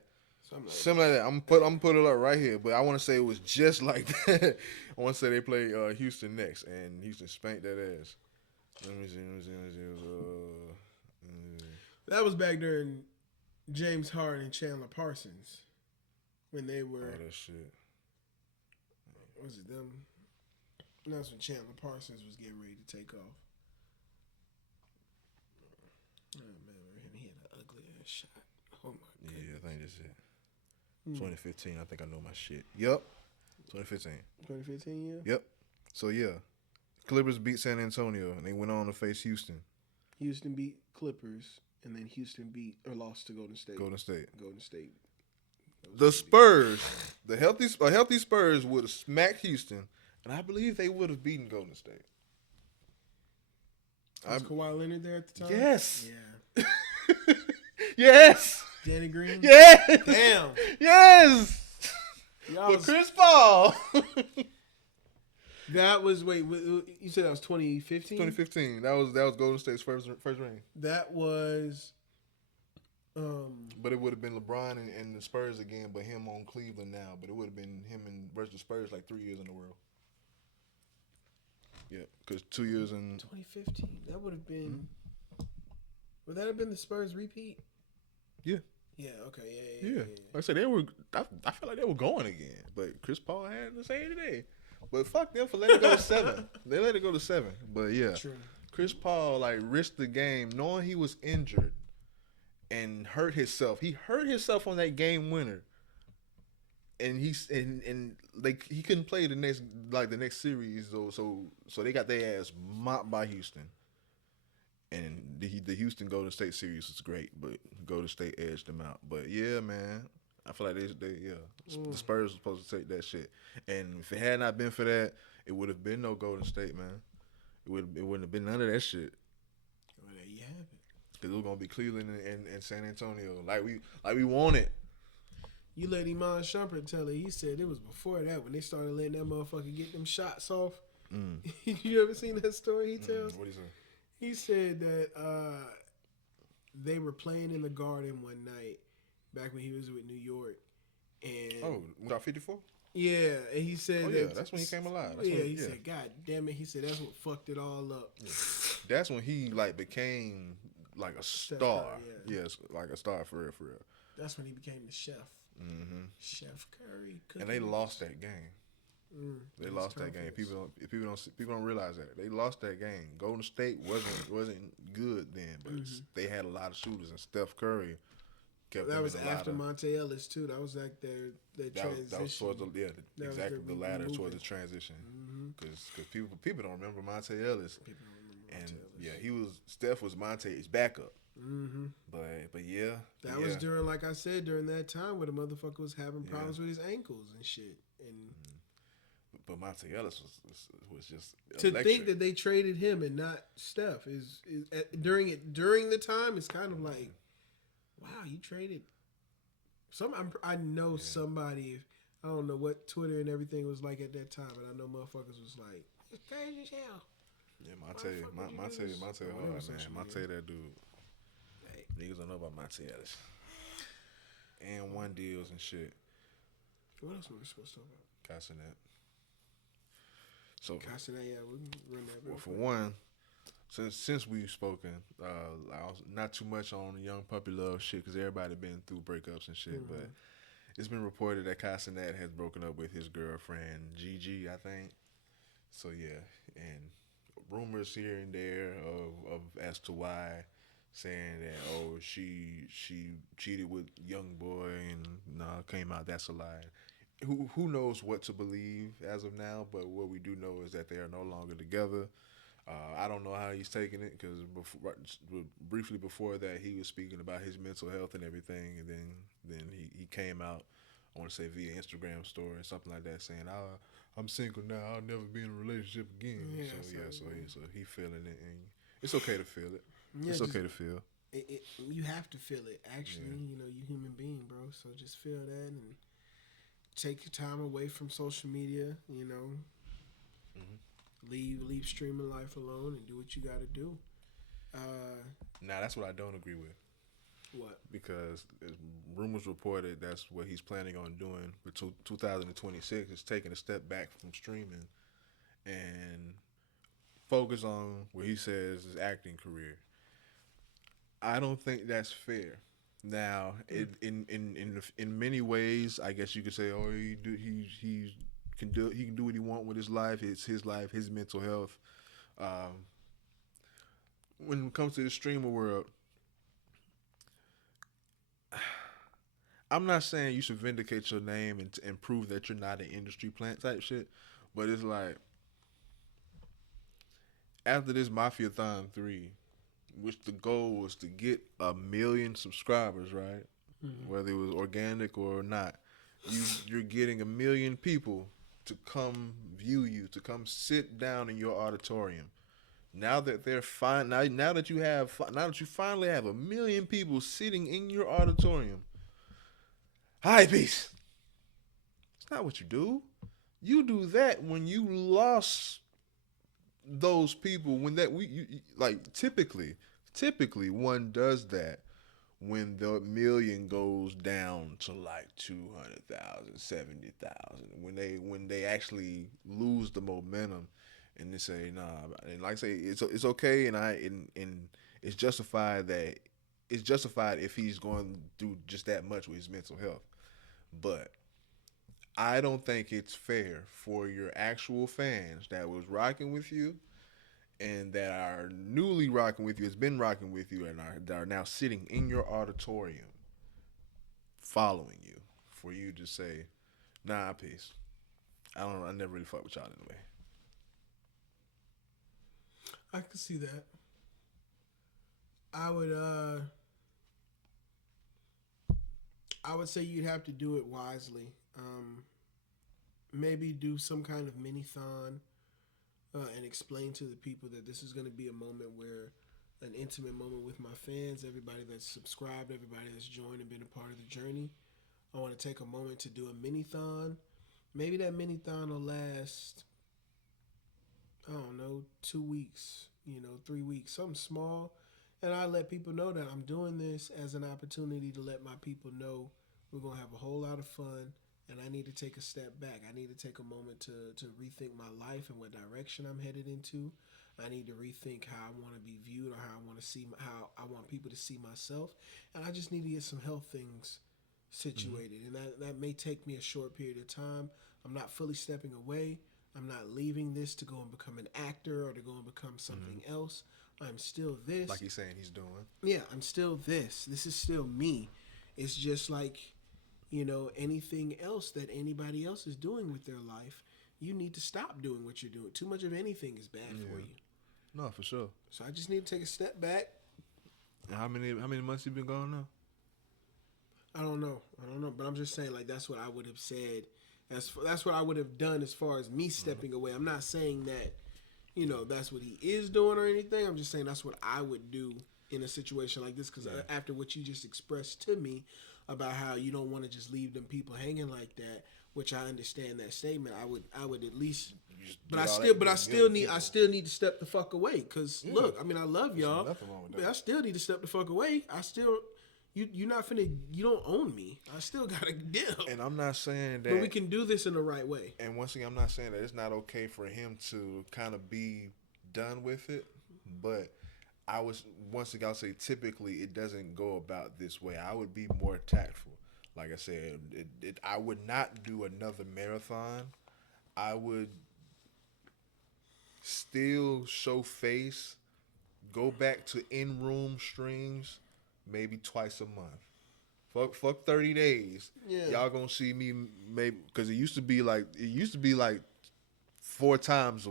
Something like that. I'm gonna put it up right here, but I want to say it was just like that. I want to say they played Houston next, and Houston spanked that ass. Let me see. That was back during James Harden and Chandler Parsons when they were. Oh, that shit. Was it them? That's when Chandler Parsons was getting ready to take off. Oh man, he had an ugly ass shot. Oh my god. Yeah, I think that's it. 2015. I think I know my shit. Yep. 2015. 2015, yeah. Yep. So yeah, Clippers beat San Antonio, and they went on to face Houston. Houston beat Clippers, and then Houston lost to Golden State. Golden State. The Spurs, a healthy Spurs would have smacked Houston, and I believe they would have beaten Golden State. Was Kawhi Leonard there at the time? Yes. Yeah. Yes. Danny Green? Yes. Damn. Yes. But Chris Paul. That was, you said that was 2015? 2015. That was Golden State's first ring. That was... but it would have been LeBron and the Spurs again, but him on Cleveland now. But it would have been him and versus the Spurs like 3 years in a row. Yeah, because 2 years in 2015. That would have been. Would that have been the Spurs repeat? Yeah. Yeah. Okay. Yeah. Like I said, they were. I feel like they were going again, but Chris Paul had to say today. But fuck them for letting it go to 7. They let it go to 7. But yeah, True. Chris Paul like risked the game knowing he was injured and hurt himself. He hurt himself on that game winner. And he couldn't play the next series though, so they got their ass mopped by Houston. And the Houston Golden State series was great, but Golden State edged them out. But yeah, man, I feel like the Spurs were supposed to take that shit. And if it had not been for that, it would have been no Golden State, man. It wouldn't have been none of that shit. Well, there you have it. Because it was gonna be Cleveland and San Antonio, like we wanted. You let Iman Shumpert tell it. He said it was before that when they started letting that motherfucker get them shots off. You ever seen that story he tells? What do you say? He said that they were playing in the Garden one night back when he was with New York. And without 54? Yeah, and he said that's when he came alive. He said, God damn it. He said that's what fucked it all up. Yeah. That's when he like became like a star. Yeah. Yes, like a star for real. That's when he became the chef. Mm-hmm. Chef Curry. And they lost that game. They lost that game. People don't realize that they lost that game. Golden State wasn't good then, but they had a lot of shooters, and Steph Curry kept. That them was in a after lot of, Monte Ellis too. That was like their transition. that was towards the ladder moving. towards the transition. Because people don't remember Monte Ellis, People don't remember and Monte Ellis. Steph was Monte's backup. But yeah, that was during, like I said, during that time where the motherfucker was having problems with his ankles and shit. And but Monte Ellis was just to electric. think that they traded him and not Steph is during the time, it's kind of like, wow, you traded. I know somebody. I don't know what Twitter and everything was like at that time, but I know motherfuckers was like, it's crazy as hell. Yeah, Monte hard, man. Monte that dude. Niggas don't know about Monte Ellis. And one deals and shit. What else were we supposed to talk about? Cenat. So Cenat, yeah, we can run that. Well, for one, since we've spoken, not too much on the young puppy love shit because everybody been through breakups and shit. But it's been reported that Cenat has broken up with his girlfriend Gigi, I think. So yeah, and rumors here and there of as to why, saying that she cheated with young boy and came out that's a lie. Who knows what to believe as of now, but what we do know is that they are no longer together. I don't know how he's taking it because briefly before that he was speaking about his mental health and everything, and then he came out, I want to say via Instagram story or something like that, saying I'm single now, I'll never be in a relationship again. So he feeling it, and it's okay to feel it. Yeah, it's okay to feel. You have to feel it. Actually, you human being, bro. So just feel that and take your time away from social media. Leave streaming life alone and do what you got to do. Now that's what I don't agree with. What? Because rumors reported that's what he's planning on doing for 2026 is taking a step back from streaming and focus on what he says his acting career. I don't think that's fair. Now, in many ways, I guess you could say, he can do what he wants with his life. It's his life, his mental health. When it comes to the streamer world, I'm not saying you should vindicate your name and prove that you're not an industry plant type shit, but it's like after this Mafia-thon 3, which the goal was to get 1 million subscribers, right? Whether it was organic or not, you're getting 1 million people to come view you, to come sit down in your auditorium. Now that they're fine, now that you finally have 1 million people sitting in your auditorium. Hi, peace. It's not what you do. You do that when you lost those people. Typically one does that when the 1 million goes down to like 200,000, 70,000. When they actually lose the momentum, and they say nah. And like I say, it's okay, and it's justified if he's going through just that much with his mental health. But I don't think it's fair for your actual fans that was rocking with you and that are newly rocking with you, has been rocking with you, and that are now sitting in your auditorium following you, for you to say, nah, peace. I never really fuck with y'all anyway. I can see that. I would say you'd have to do it wisely. Maybe do some kind of mini-thon and explain to the people that this is going to be a moment where an intimate moment with my fans, everybody that's subscribed, everybody that's joined and been a part of the journey. I want to take a moment to do a mini-thon. Maybe that mini-thon will last, 2 weeks, 3 weeks, something small. And I let people know that I'm doing this as an opportunity to let my people know we're going to have a whole lot of fun, and I need to take a step back. I need to take a moment to rethink my life and what direction I'm headed into. I need to rethink how I want to be viewed or how I want people to see myself. And I just need to get some health things situated, and that may take me a short period of time. I'm not fully stepping away. I'm not leaving this to go and become an actor or to go and become something else. I'm still this. Like he's saying he's doing. Yeah, I'm still this. This is still me. It's just like, anything else that anybody else is doing with their life. You need to stop doing what you're doing. Too much of anything is bad for you. No, for sure. So I just need to take a step back. And how many months you been gone now? I don't know, but I'm just saying, like, that's what I would have said. That's what I would have done as far as me stepping away. I'm not saying that, that's what he is doing or anything. I'm just saying that's what I would do in a situation like this. Because after what you just expressed to me about how you don't want to just leave them people hanging like that, which I understand that statement, I would at least. But I still need to step the fuck away. Cause look, I mean, I love y'all, but I still need to step the fuck away. You're not finna. You don't own me. I still gotta dip. And I'm not saying that. But we can do this in the right way. And once again, I'm not saying that it's not okay for him to kind of be done with it. But I'll say typically it doesn't go about this way. I would be more tactful. Like I said, I would not do another marathon. I would still show face, go back to in-room streams maybe twice a month. Fuck 30 days. Yeah. Y'all gonna see me maybe, because it used to be like 4 times a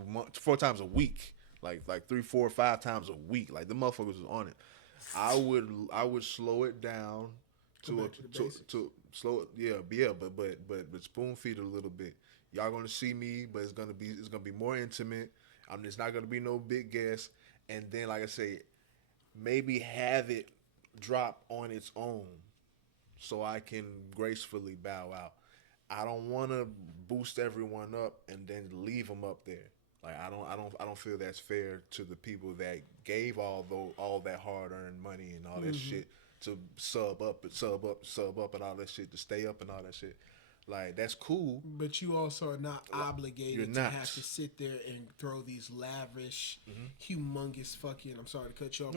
week, like 3, 4, 5 times a week. Like the motherfuckers was on it. I would slow it down to slow it, but spoon feed it a little bit. Y'all gonna see me, but it's gonna be more intimate. It's not gonna be no big guests, and then like I say, maybe have it drop on its own, so I can gracefully bow out. I don't want to boost everyone up and then leave them up there. Like I don't feel that's fair to the people that gave all that hard-earned money and all that shit to sub up and all that shit, to stay up and all that shit. Like, that's cool. But you also are not obligated to have to sit there and throw these lavish, humongous fucking, I'm sorry to cut you off,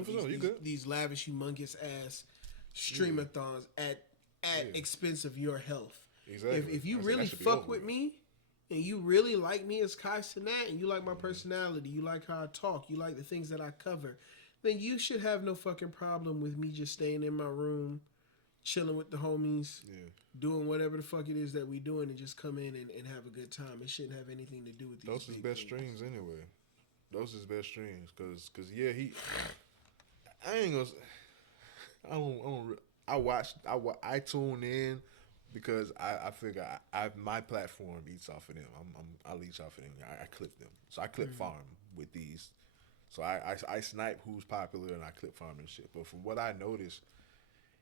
these lavish, humongous ass streamathons at expense of your health. Exactly. If you really fuck with me, and you really like me as Kai Cenat, and you like my personality, you like how I talk, you like the things that I cover, then you should have no fucking problem with me just staying in my room, chilling with the homies, doing whatever the fuck it is that we doing, and just come in and have a good time. It shouldn't have anything to do with these. Those is best streams anyway. Those is best streams, cause yeah, I ain't gonna. I tune in because I figure my platform eats off of them. I leech off of them. I clip them, so I clip farm with these. So I snipe who's popular and I clip farm and shit. But from what I noticed,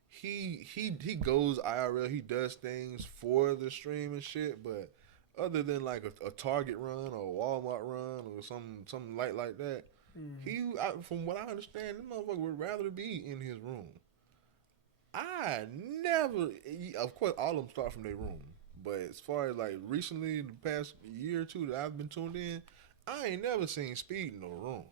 he goes IRL. He does things for the stream and shit. But other than like a Target run or a Walmart run or something like that, from what I understand, this motherfucker would rather be in his room. Of course, all of them start from their room. But as far as like recently, the past year or two that I've been tuned in, I ain't never seen Speed in no room.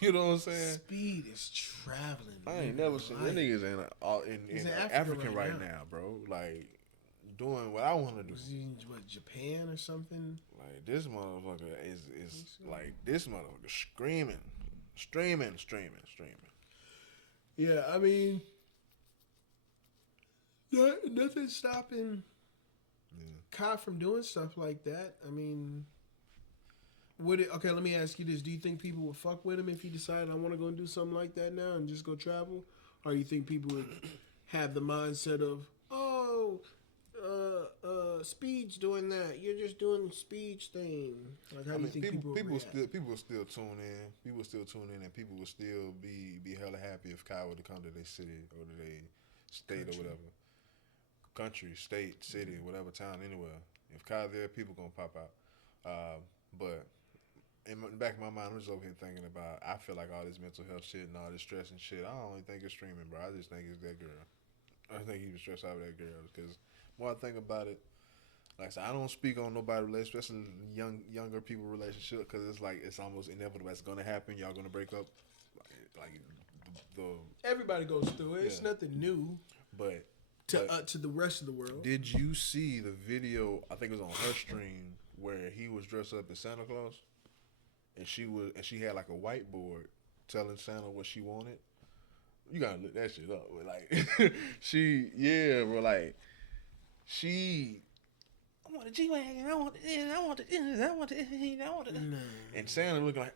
You know what I'm saying? Speed is traveling. I ain't never seen that niggas in African right now, bro. Like doing what I want to do. Was he in Japan or something? Like this motherfucker is like this motherfucker streaming. Yeah, I mean, nothing stopping Kai from doing stuff like that. I mean, okay, let me ask you this. Do you think people would fuck with him if he decided, I want to go and do something like that now and just go travel? Or you think people would have the mindset of, Speed's doing that. You're just doing the Speed's thing. Like, how do you think people will still tune in. People will still tune in, and people will still be hella happy if Kai were to come to their city or to their state or whatever. Country, state, city, whatever town, anywhere. If Kai there, people gonna pop out. But in the back of my mind, I'm just over here thinking about, I feel like all this mental health shit and all this stress and shit, I don't even think it's streaming, bro. I just think it's that girl. I think he was stressed out with that girl, because more I think about it, like I said, I don't speak on nobody's relationship, especially younger people relationship, because it's like it's almost inevitable that's gonna happen. Y'all gonna break up, like everybody goes through it. It's nothing new. But to the rest of the world. Did you see the video? I think it was on her stream where he was dressed up as Santa Claus, and she had like a whiteboard telling Santa what she wanted. You gotta look that shit up. But like I want a G wagon. I want this. I want this. I want this. I want this. And Santa looking like.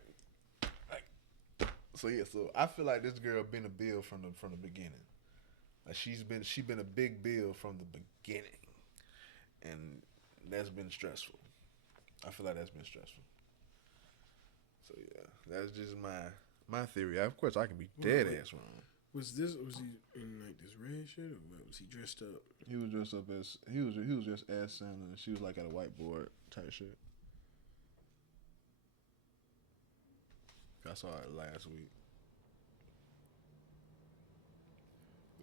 So yeah. So I feel like this girl been a bill from the beginning. Like she been a big bill from the beginning, and that's been stressful. I feel like that's been stressful. So yeah, that's just my theory. Of course, I can be dead ass wrong. Was he in like this red shit, or what? Was he dressed up? He was dressed up as he was just as Santa, and she was like at a whiteboard type shit. I saw it last week.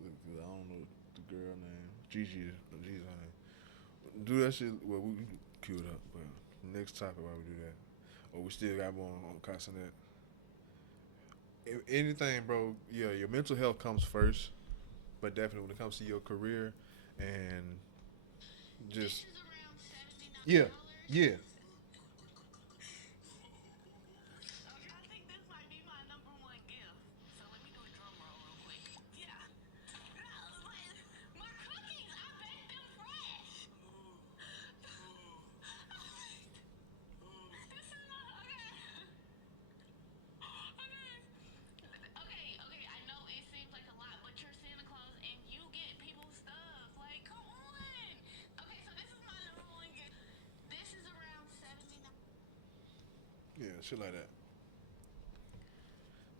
I don't know the girl name. Gigi her name. Do that shit. Well, we queue it up, but next topic while we do that. Or we still got more on Cenat. If anything, bro, yeah, your mental health comes first, but definitely when it comes to your career and just yeah. Yeah, shit like that.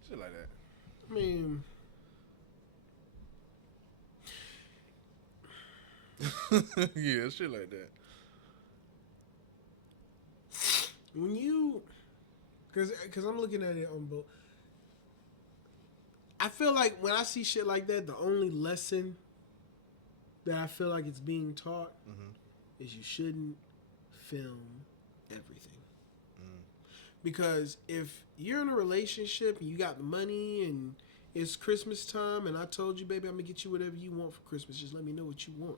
Shit like that. I mean, yeah, shit like that. when you, because I'm looking at it on both. I feel like when I see shit like that, the only lesson that I feel like it's being taught is you shouldn't film everything. Because if you're in a relationship and you got the money and it's Christmas time and I told you, baby, I'm going to get you whatever you want for Christmas. Just let me know what you want.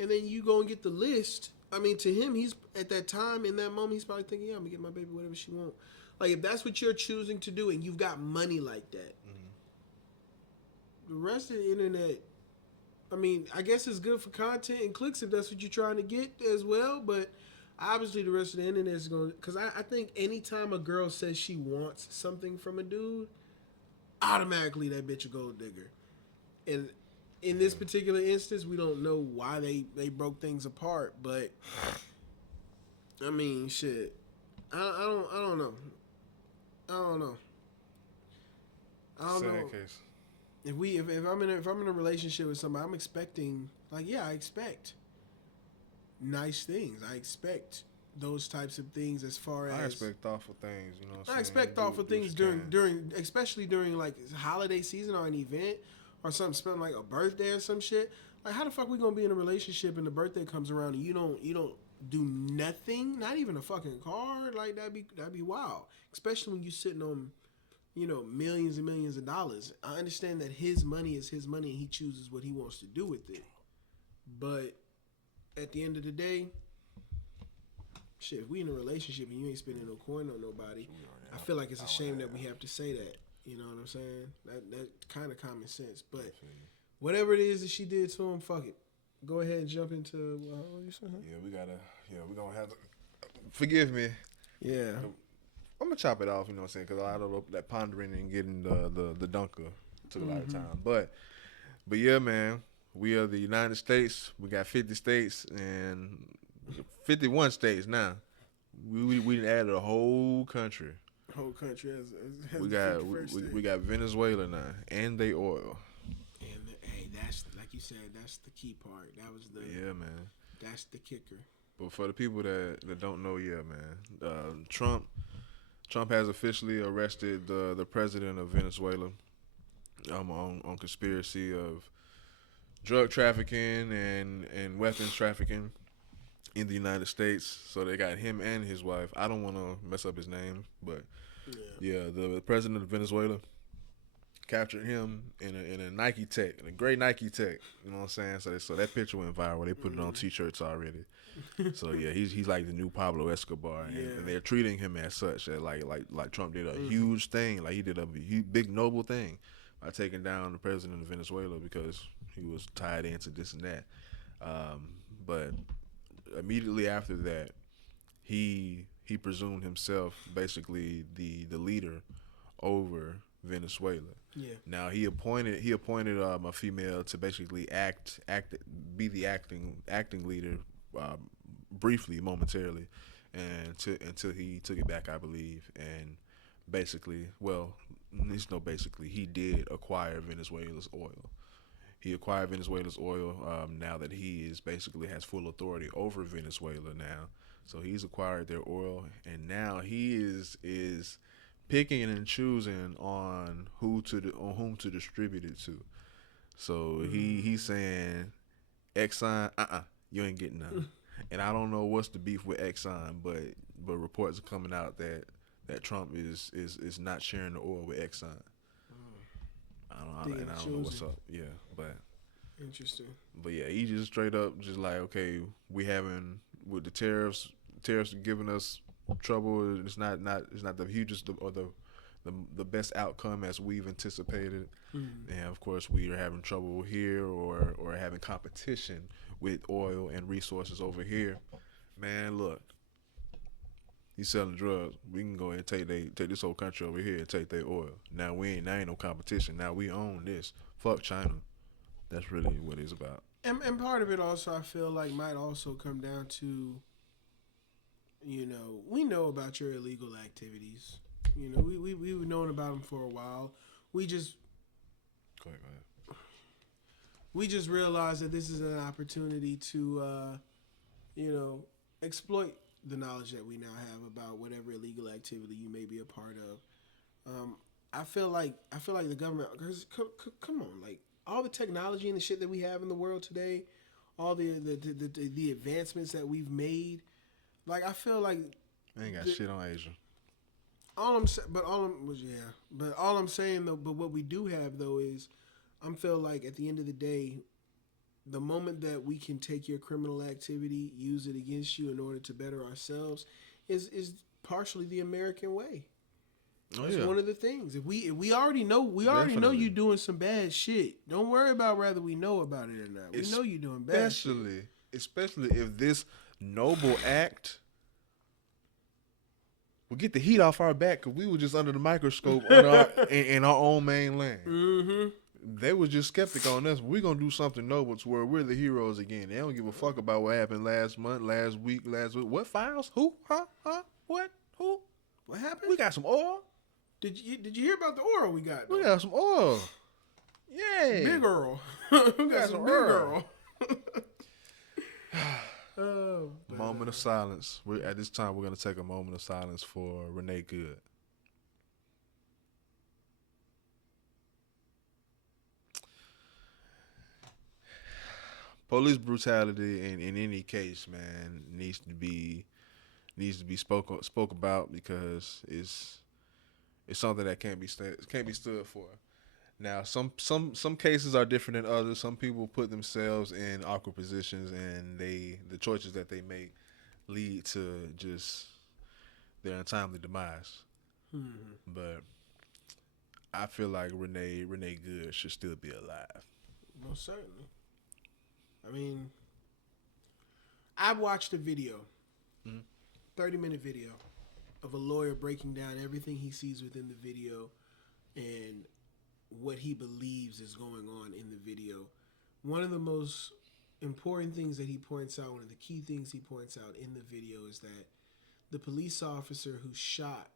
And then you go and get the list. I mean, to him, he's at that time, in that moment, he's probably thinking, yeah, I'm going to get my baby whatever she wants. Like, if that's what you're choosing to do and you've got money like that, the rest of the internet, I mean, I guess it's good for content and clicks if that's what you're trying to get as well, but obviously the rest of the internet is going to, because I think anytime a girl says she wants something from a dude, automatically that bitch a gold digger. And in this particular instance, we don't know why they broke things apart, but I mean, shit, I don't know. Sad case. If I'm in a relationship with somebody, I'm expecting, like, yeah, I expect nice things. I expect those types of things as far as I expect thoughtful things, you know what I'm saying? I expect thoughtful things during especially during like holiday season or an event or something, spending like a birthday or some shit. Like, how the fuck we gonna be in a relationship and the birthday comes around and you don't do nothing, not even a fucking card? Like, that'd be wild. Especially when you sitting on, you know, millions and millions of dollars. I understand that his money is his money and he chooses what he wants to do with it. But at the end of the day, shit, if we in a relationship and you ain't spending no coin on nobody, I feel like it's a shame that we have to say that. You know what I'm saying? That kind of common sense. But whatever it is that she did to him, fuck it. Go ahead and jump into what you saying? Yeah, we're gonna have to. Forgive me. Yeah. I'm gonna chop it off, you know what I'm saying? Because a lot of that pondering and getting the dunker took a lot of time. But yeah, man, we are the United States. We got 50 states and 51 states now. We added a whole country. Whole country has we got Venezuela now, and they oil. And hey, that's like you said, that's the key part. That was the man. That's the kicker. But for the people that don't know, man, Trump has officially arrested the president of Venezuela on conspiracy of drug trafficking and weapons trafficking in the United States. So they got him and his wife. I don't want to mess up his name, but yeah, the president of Venezuela captured him in a Nike Tech, in a gray Nike Tech. You know what I'm saying? So that picture went viral. They put it on T-shirts already. So yeah, he's like the new Pablo Escobar, and they're treating him as such. Like Trump did a huge thing, like he did a big noble thing by taking down the president of Venezuela because he was tied into this and that. But immediately after that, he presumed himself basically the leader over Venezuela. Yeah. Now he appointed a female to basically be the acting leader, briefly, momentarily, and until he took it back, I believe. And basically, well, there's no basically, he did acquire Venezuela's oil. He acquired Venezuela's oil. Now that he is basically has full authority over Venezuela now, so he's acquired their oil, and now he is picking and choosing on whom to distribute it to. So he's saying, Exxon, you ain't getting none. And I don't know what's the beef with Exxon, but reports are coming out that Trump is not sharing the oil with Exxon. I don't know what's up. Yeah, but interesting. But yeah, he just straight up just like, okay, we having with the tariffs are giving us trouble. It's not the hugest or the best outcome as we've anticipated. And of course, we are having trouble here or having competition with oil and resources over here. Man, look, he's selling drugs. We can go ahead and take this whole country over here and take their oil. Now ain't no competition. Now we own this. Fuck China. That's really what it's about. And part of it also, I feel like, might also come down to, we know about your illegal activities. We've known about them for a while. We just Go ahead. We just realized that this is an opportunity to, exploit the knowledge that we now have about whatever illegal activity you may be a part of. I feel like the government, cause, come on, like all the technology and the shit that we have in the world today, all the advancements that we've made, like I feel like I ain't got shit on Asia. All I'm saying though, but what we do have though is, I feel like at the end of the day, the moment that we can take your criminal activity, use it against you in order to better ourselves, is partially the American way. That's one of the things. If we already know you doing some bad shit. Don't worry about whether we know about it or not. We know you doing bad shit. Especially if this noble act will get the heat off our back, because we were just under the microscope in our own mainland. Mm-hmm. They was just skeptic on us. We're going to do something noble to where we're the heroes again. They don't give a fuck about what happened last month, last week. What files? Who? Huh? What? Who? What happened? We got some oil. Did you hear about the oil we got? Though? We got some oil. Yay. Big Earl. We got some Big Earl. Moment of silence. At this time, we're going to take a moment of silence for Renee Good. Police brutality in any case, man, needs to be spoke about, because it's something that can't be stood for. Now, some cases are different than others. Some people put themselves in awkward positions, and the choices that they make lead to just their untimely demise. Mm-hmm. But I feel like Renee Good should still be alive. Most certainly. I mean, I watched a video, 30-minute video, of a lawyer breaking down everything he sees within the video and what he believes is going on in the video. One of the most important things that he points out, one of the key things he points out in the video, is that the police officer who shot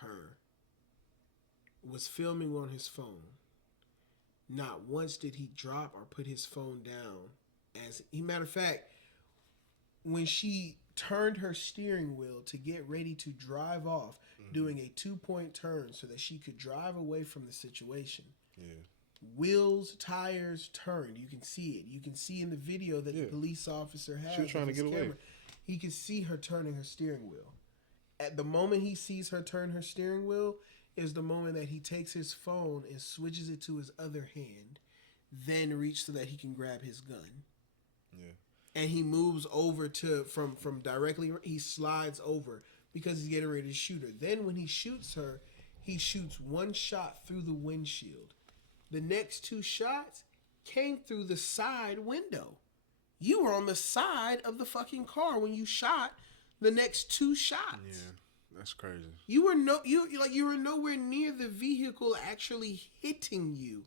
her was filming on his phone. Not once did he drop or put his phone down. Matter of fact, when she turned her steering wheel to get ready to drive off, doing a 2-point turn so that she could drive away from the situation. Yeah. Wheels, tires turned. You can see it. You can see in the video that the police officer has. She was trying to get away. He could see her turning her steering wheel. At the moment he sees her turn her steering wheel, is the moment that he takes his phone and switches it to his other hand, then reach so that he can grab his gun. Yeah. And he moves over to from directly. He slides over because he's getting ready to shoot her. Then when he shoots her, he shoots one shot through the windshield. The next two shots came through the side window. You were on the side of the fucking car when you shot the next two shots. Yeah, that's crazy. You were you were nowhere near the vehicle actually hitting you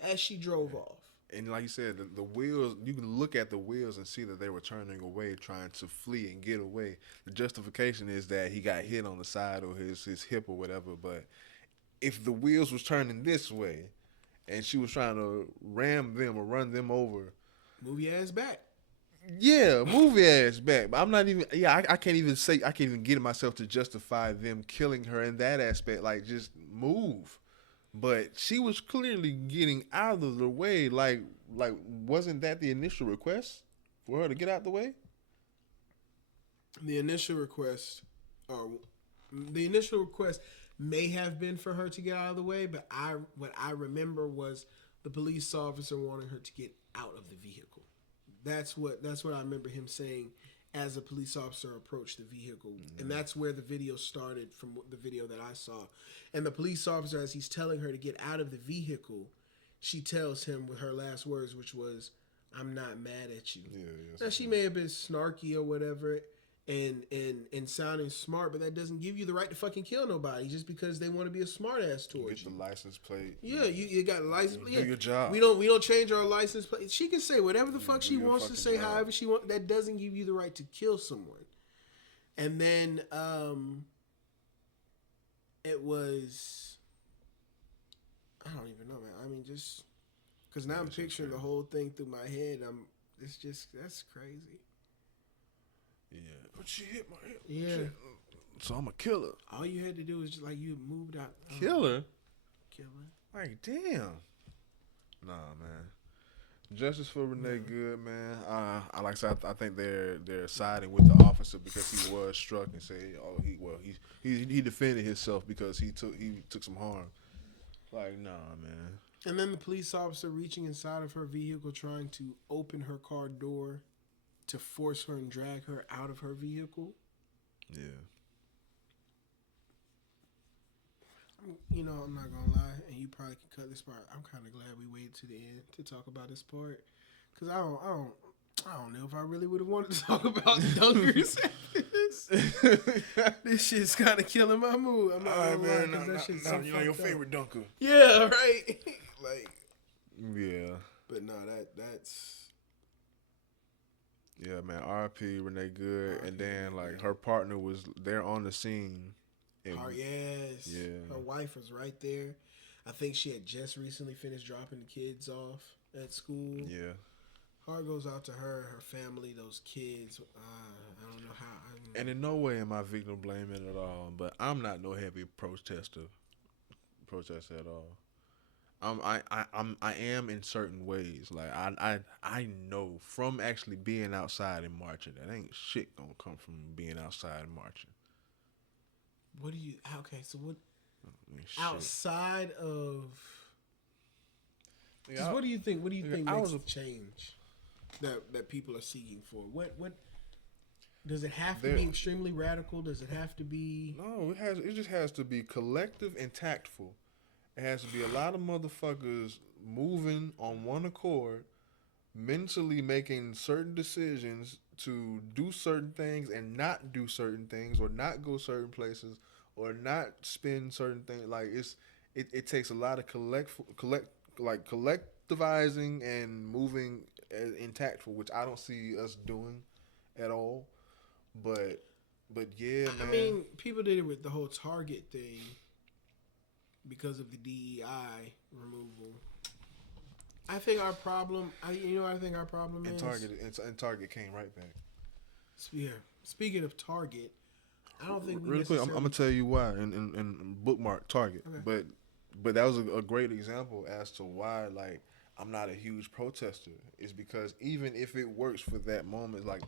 as she drove off. And like you said, the wheels, you can look at the wheels and see that they were turning away, trying to flee and get away. The justification is that he got hit on the side or his hip or whatever. But if the wheels was turning this way and she was trying to ram them or run them over, move your ass back. yeah, move your ass back. But I'm not even, I can't even get myself to justify them killing her in that aspect. Like, just move. But she was clearly getting out of the way. Like wasn't that the initial request for her to get out the way? The initial request may have been for her to get out of the way, but what I remember was the police officer wanting her to get out of the vehicle. That's what I remember him saying as a police officer approached the vehicle. Mm-hmm. And that's where the video started, from the video that I saw. And the police officer, as he's telling her to get out of the vehicle, she tells him with her last words, which was, "I'm not mad at you." Yeah, now, she may have been snarky or whatever and sounding smart, but that doesn't give you the right to fucking kill nobody just because they want to be a smart ass towards you. Get the license plate. Yeah, you got a license plate. Do your job. We don't change our license plate. She can say whatever the fuck she wants to say, job. however she wants. That doesn't give you the right to kill someone. And then it was, I don't even know, man. I mean, just because now I'm picturing the whole thing through my head. That's crazy. Yeah, but she hit my hip. Yeah. So I'm a killer. All you had to do was just like you moved out. Killer? Killer. Like, damn. Nah, man. Justice for Renee Good, man. I like I said, I think they're siding with the officer because he was struck and say, oh, he defended himself because he took some harm. Like, nah, man. And then the police officer reaching inside of her vehicle trying to open her car door to force her and drag her out of her vehicle. Yeah. You know, I'm not gonna lie, and you probably can cut this part. I'm kind of glad we waited to the end to talk about this part, because I don't know if I really would have wanted to talk about dunkers after this. This shit's kind of killing my mood. I'm not gonna lie, that shit's so you know your fucked up. favorite dunker. Yeah, right. Like, yeah. but no, that's. Yeah, man. R.I.P. Renee Good, R.I.P. and then like her partner was there on the scene. Yes. Yeah. Her wife was right there. I think she had just recently finished dropping the kids off at school. Yeah. Heart goes out to her, her family, those kids. I don't know how. And in no way am I victim blaming at all, but I'm not no heavy protester at all. I am in certain ways. Like I know from actually being outside and marching, that ain't shit gonna come from being outside and marching. What do you? Okay, so what? Shit. Outside of. Yeah, what do you think? What do you think makes was a change that people are seeking for? What does it have to be extremely radical? Does it have to be? No, it just has to be collective and tactful. It has to be a lot of motherfuckers moving on one accord, mentally making certain decisions to do certain things and not do certain things, or not go certain places, or not spend certain things. Like it takes a lot of collectivizing and moving in tactful, which I don't see us doing at all. But yeah, man. I mean, people did it with the whole Target thing because of the DEI removal. I think our problem. I think our problem is. Target came right back. Yeah. Speaking of Target, I don't think we really quick. I'm gonna tell you why and bookmark Target. Okay. But that was a great example as to why like I'm not a huge protester. Is because even if it works for that moment, like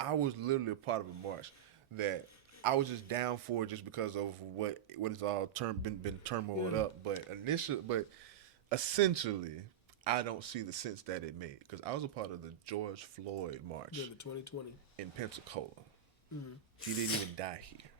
I was literally a part of a march that I was just down for it just because of what is all been turmoiled up. But essentially, I don't see the sense that it made because I was a part of the George Floyd march Yeah, the 2020 in Pensacola. Mm-hmm. He didn't even die here.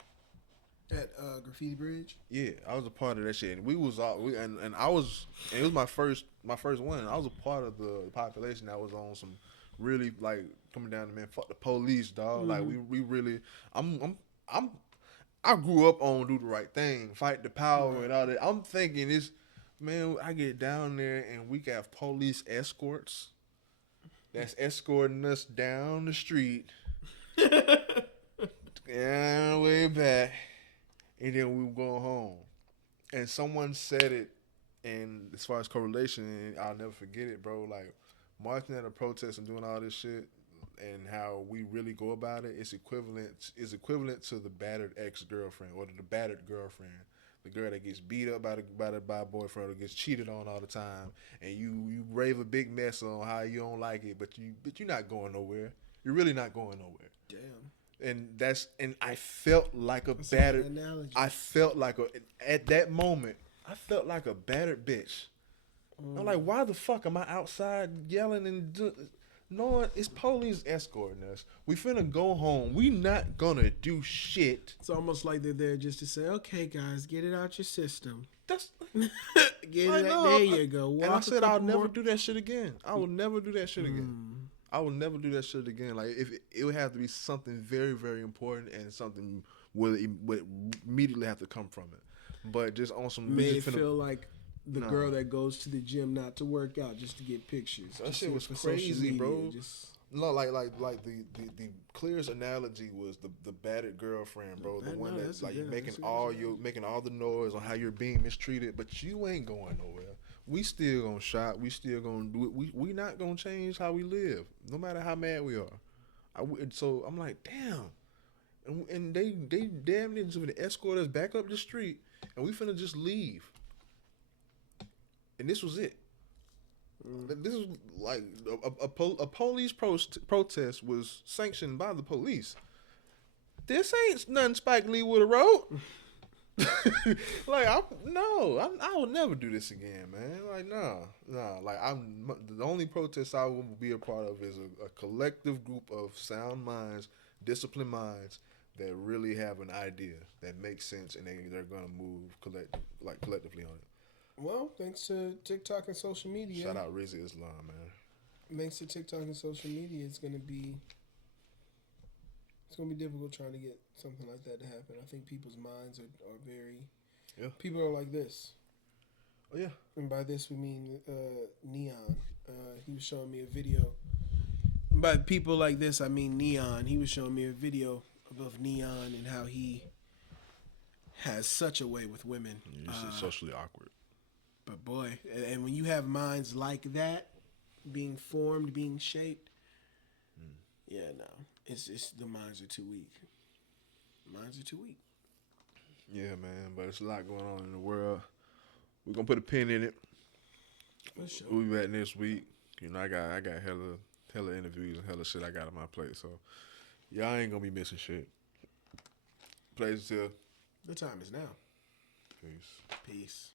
At Graffiti Bridge. Yeah, I was a part of that shit, and we was all and I was, and it was my first one. And I was a part of the population that was on some really like coming down to, man, fuck the police, dog. Mm-hmm. Like we really, I grew up on do the right thing, fight the power and all that. I'm thinking this, man. I get down there and we got police escorts that's escorting us down the street, and way back. And then we were going home. And someone said it, and as far as correlation, I'll never forget it, bro. Like, marching at a protest and doing all this shit and how we really go about it is equivalent to the battered ex-girlfriend or the battered girlfriend. The girl that gets beat up by a boyfriend or gets cheated on all the time. And you rave a big mess on how you don't like it, but you're not going nowhere. You're really not going nowhere. Damn. And I felt like a battered. I felt like at that moment. I felt like a battered bitch. I'm like, why the fuck am I outside yelling and knowing it's police escorting us? We finna go home. We not gonna do shit. It's almost like they're there just to say, "Okay, guys, get it out your system." That's get it. There you go. And I said I'll never do that shit again. I will never do that shit again. I will never do that shit again. Like if it would have to be something very, very important and something would immediately have to come from it. But just on some made it feel like the girl that goes to the gym not to work out just to get pictures. That shit was crazy, bro. No, like the clearest analogy was the battered girlfriend, bro. The one that's like making all the noise on how you're being mistreated, but you ain't going nowhere. We still gonna shop. We still gonna do it. We not gonna change how we live, no matter how mad we are. So I'm like, damn, and they damn near just finna escort us back up the street, and we finna just leave. And this was it. This was like a police protest was sanctioned by the police. This ain't nothing Spike Lee would have wrote. Like I will never do this again, man. Like no. Like the only protest I will be a part of is a collective group of sound minds, disciplined minds that really have an idea that makes sense and they're gonna move collectively on it. Well, thanks to TikTok and social media. Shout out Rizzy Islam, man. Thanks to TikTok and social media, it's gonna be difficult trying to get something like that to happen. I think people's minds are very. Yeah. People are like this. Oh yeah. And by this we mean Neon. He was showing me a video. By people like this, I mean Neon. He was showing me a video of Neon and how he has such a way with women. It's socially awkward. But boy, and when you have minds like that, being formed, being shaped, yeah, no, it's the minds are too weak. Minds are too weak. Yeah, man, but it's a lot going on in the world. We're gonna put a pin in it. Sure. We'll be back next week. You know, I got hella interviews and hella shit I got on my plate, so y'all ain't gonna be missing shit. Plays till the time is now. Peace. Peace.